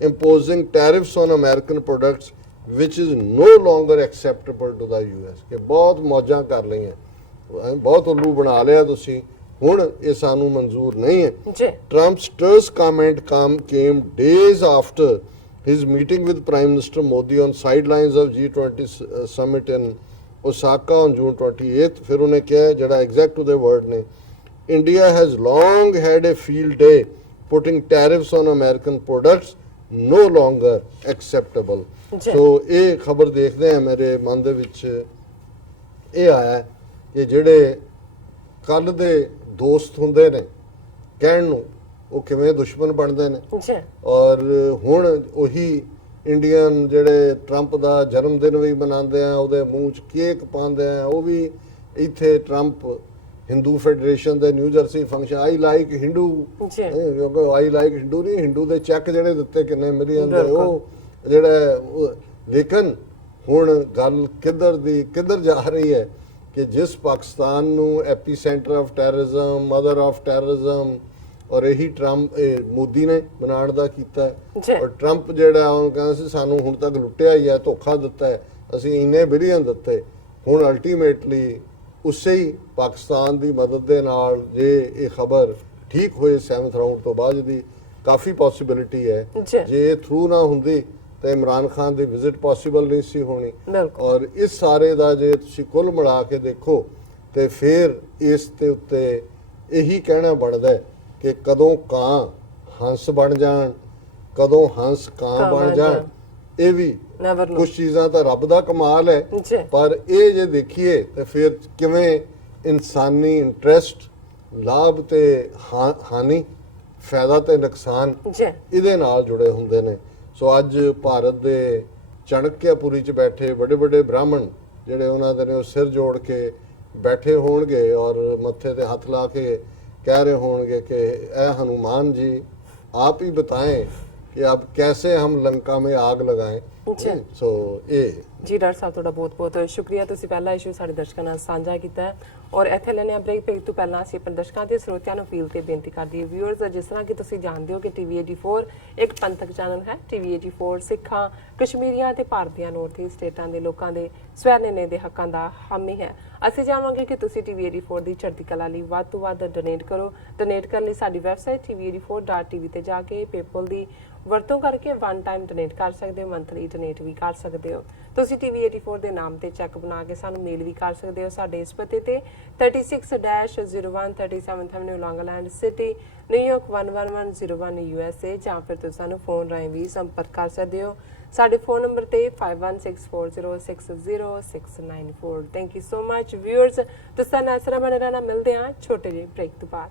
imposing tariffs on American products which is no longer acceptable to the US। ਕਿ ਬਹੁਤ ਮੌਜਾਂ ਕਰ ਲਈਆਂ, ਬਹੁਤ ਉੱਲੂ ਬਣਾ ਲਿਆ ਤੁਸੀਂ, ਹੁਣ ਇਹ ਸਾਨੂੰ ਮਨਜ਼ੂਰ ਨਹੀਂ ਹੈ। Trump's terse comment came days after his meeting with Prime Minister Modi on sidelines of G20 summit in Osaka on June 28th। ਫਿਰ ਉਹਨੇ ਕਿਹਾ ਜਿਹੜਾ ਐਗਜ਼ੈਕਟ ਉਹਦੇ ਵਰਡ ਨੇ, India has long had a field day putting tariffs on American products no longer acceptable। ਸੋ ਇਹ ਖਬਰ ਦੇਖਦੇ ਆ ਮੇਰੇ ਮਨ ਦੇ ਵਿੱਚ ਇਹ ਆਇਆ ਕਿ ਜਿਹੜੇ ਕੱਲ ਦੇ ਦੋਸਤ ਹੁੰਦੇ ਨੇ ਕਹਿਣ ਨੂੰ ਉਹ ਕਿਵੇਂ ਦੁਸ਼ਮਣ ਬਣਦੇ ਨੇ। ਔਰ ਹੁਣ ਉਹੀ ਇੰਡੀਅਨ ਜਿਹੜੇ ਟਰੰਪ ਦਾ ਜਨਮ ਦਿਨ ਵੀ ਮਨਾਉਂਦੇ ਆ, ਉਹਦੇ ਮੂੰਹ 'ਚ ਕੇਕ ਪਾਉਂਦੇ ਆ, ਉਹ ਵੀ ਇੱਥੇ ਟਰੰਪ ਹਿੰਦੂ ਫੈਡਰੇਸ਼ਨ ਦੇ new jersey function I like Hindu, ਕਿਉਂਕਿ ਆਈ ਲਾਈਕ ਹਿੰਦੂ ਨਹੀਂ, ਹਿੰਦੂ ਦੇ ਚੈੱਕ ਜਿਹੜੇ ਦਿੱਤੇ ਕਿੰਨੇ ਮਿਲੀਅਨ ਦੇ ਉਹ ਜਿਹੜਾ। ਲੇਕਿਨ ਹੁਣ ਗੱਲ ਕਿੱਧਰ ਜਾ ਰਹੀ ਹੈ ਕਿ ਜਿਸ ਪਾਕਿਸਤਾਨ ਨੂੰ epicentre of terrorism, mother of terrorism ਔਰ ਇਹੀ ਟਰੰਪ ਮੋਦੀ ਨੇ ਬਣਾਉਣ ਦਾ ਕੀਤਾ ਹੈ। ਔਰ ਟਰੰਪ ਜਿਹੜਾ ਉਹ ਕਹਿੰਦਾ ਸੀ ਸਾਨੂੰ ਹੁਣ ਤੱਕ ਲੁੱਟਿਆ ਹੀ ਹੈ, ਧੋਖਾ ਦਿੱਤਾ ਹੈ, ਅਸੀਂ ਇੰਨੇ ਬਿਲੀਅਨ ਦਿੱਤੇ। ਹੁਣ ਅਲਟੀਮੇਟਲੀ ਉਸੇ ਹੀ ਪਾਕਿਸਤਾਨ ਦੀ ਮਦਦ ਦੇ ਨਾਲ ਜੇ ਇਹ ਖਬਰ ਠੀਕ ਹੋਏ 7th ਰਾਊਂਡ ਤੋਂ ਬਾਅਦ ਦੀ ਕਾਫੀ ਪੋਸਿਬਿਲਿਟੀ ਹੈ, ਜੇ ਥਰੂ ਨਾ ਹੁੰਦੀ ਤੇ ਇਮਰਾਨ ਖਾਨ ਦੀ ਵਿਜ਼ਿਟ ਪੋਸੀਬਲ ਨਹੀਂ ਸੀ ਹੋਣੀ। ਬਿਲਕੁਲ ਔਰ ਇਸ ਸਾਰੇ ਦਾ ਜੇ ਤੁਸੀਂ ਕੁੱਲ ਮਿਲਾ ਕੇ ਦੇਖੋ ਤੇ ਫਿਰ ਇਸ ਦੇ ਉੱਤੇ ਇਹੀ ਕਹਿਣਾ ਬਣਦਾ ਹੈ ਕਿ ਕਦੋਂ ਕਾਂ ਹੰਸ ਬਣ ਜਾਣ, ਕਦੋਂ ਹੰਸ ਕਾਂ ਬਣ ਜਾਣ, ਇਹ ਵੀ ਨੈਵਰ ਨੋ। ਕੁਝ ਚੀਜ਼ਾਂ ਤਾਂ ਰੱਬ ਦਾ ਕਮਾਲ ਹੈ, ਜੀ ਪਰ ਇਹ ਜੇ ਦੇਖੀਏ ਤੇ ਫਿਰ ਕਿਵੇਂ ਇਨਸਾਨੀ ਇੰਟਰਸਟ, ਲਾਭ ਤੇ ਹਾਨੀ, ਫਾਇਦਾ ਤੇ ਨੁਕਸਾਨ ਜੀ ਇਹਦੇ ਨਾਲ ਜੁੜੇ ਹੁੰਦੇ ਨੇ। ਸੋ ਅੱਜ ਭਾਰਤ ਦੇ ਚਾਣਕਿਆਪੁਰੀ 'ਚ ਬੈਠੇ ਵੱਡੇ ਵੱਡੇ ਬ੍ਰਾਹਮਣ ਜਿਹੜੇ ਉਹਨਾਂ ਦੇ ਨੇ ਉਹ ਸਿਰ ਜੋੜ ਕੇ ਬੈਠੇ ਹੋਣਗੇ ਔਰ ਮੱਥੇ ਤੇ ਹੱਥ ਲਾ ਕੇ ਕਹਿ ਰਹੇ ਹੋਣਗੇ ਕਿ ਐ ਹਨੂਮਾਨ ਜੀ आप ही बताएं कि अब कैसे हम लंका में आग लगाएं। सो ਇਹ ਜੀ ਡਾਕਟਰ ਸਾਹਿਬ ਤੁਹਾਡਾ ਬਹੁਤ ਬਹੁਤ ਸ਼ੁਕਰੀਆ, ਤੁਸੀਂ ਪਹਿਲਾ ਇਸ਼ੂ ਸਾਡੇ ਦਰਸ਼ਕਾਂ ਨਾਲ ਸਾਂਝਾ ਕੀਤਾ ਹੈ। ਔਰ ਇੱਥੇ ਲੈਣੇ ਆ ਬ੍ਰੇਕ ਤੋਂ ਪਹਿਲਾਂ ਅਸੀਂ ਆਪਣੇ ਦਰਸ਼ਕਾਂ ਤੇ ਸਰੋਤਿਆਂ ਨੂੰ ਅਪੀਲ ਤੇ ਬੇਨਤੀ ਕਰਦੀ ਹਾਂ ਵਿਊਅਰਸ, ਜਿਸ ਤਰ੍ਹਾਂ ਕਿ ਤੁਸੀਂ ਜਾਣਦੇ ਹੋ ਕਿ ਟੀਵੀ 84 ਇੱਕ ਪੰਥਕ ਚੈਨਲ ਹੈ। ਟੀਵੀ 84 ਸਿੱਖਾਂ, ਕਸ਼ਮੀਰੀਆਂ ਤੇ ਭਾਰਤੀਆਂ ਨਾਰਥ ਈਸਟ ਸਟੇਟਾਂ ਦੇ ਲੋਕਾਂ ਦੇ ਸਵੈ ਨਿਰਣੇ ਦੇ ਹੱਕਾਂ ਦਾ ਹਾਮੀ ਹੈ। ਅਸੀਂ ਚਾਹਾਂਗੇ ਕਿ ਤੁਸੀਂ ਟੀਵੀ 84 ਦੀ ਚੜ੍ਹਦੀ ਕਲਾ ਲਈ ਵੱਧ ਤੋਂ ਵੱਧ ਡੋਨੇਟ ਕਰੋ। ਡੋਨੇਟ ਕਰਨ ਲਈ ਸਾਡੀ ਵੈਬਸਾਈਟ tv84.tv ਤੇ ਜਾ ਕੇ ਪੇਪਲ ਦੀ ਵਰਤੋਂ ਕਰਕੇ ਵਨ ਟਾਈਮ ਡੋਨੇਟ ਕਰ ਸਕਦੇ ਹੋ, ਮੰਥਲੀ ਡੋਨੇਟ ਵੀ ਕਰ ਸਕਦੇ ਹੋ। ਤੁਸੀਂ ਟੀਵੀ 84 ਦੇ ਨਾਮ ਤੇ ਚੈੱਕ ਬਣਾ ਕੇ ਸਾਨੂੰ ਮੇਲ ਵੀ ਕਰ ਸਕਦੇ ਹੋ ਸਾਡੇ ਇਸ ਪਤੇ ਤੇ 36-01 37th Avenue Long Island City, New York 11101 USA, ਜਾਂ ਫਿਰ ਤੁਸੀਂ ਸਾਨੂੰ ਫੋਨ ਰਾਹੀਂ ਵੀ ਸੰਪਰਕ ਕਰ ਸਕਦੇ ਹੋ। ਸਾਡੇ ਫੋਨ ਨੰਬਰ ਤੇ 5164060694। Thank you so much viewers, ਤੁਸੀਂ ਨਾਲ ਇਸ ਤਰ੍ਹਾਂ ਬਣੇ ਰਹਿਣਾ। ਮਿਲਦੇ ਹਾਂ ਛੋਟੇ ਜਿਹੇ ਬ੍ਰੇਕ ਤੋਂ ਬਾਅਦ।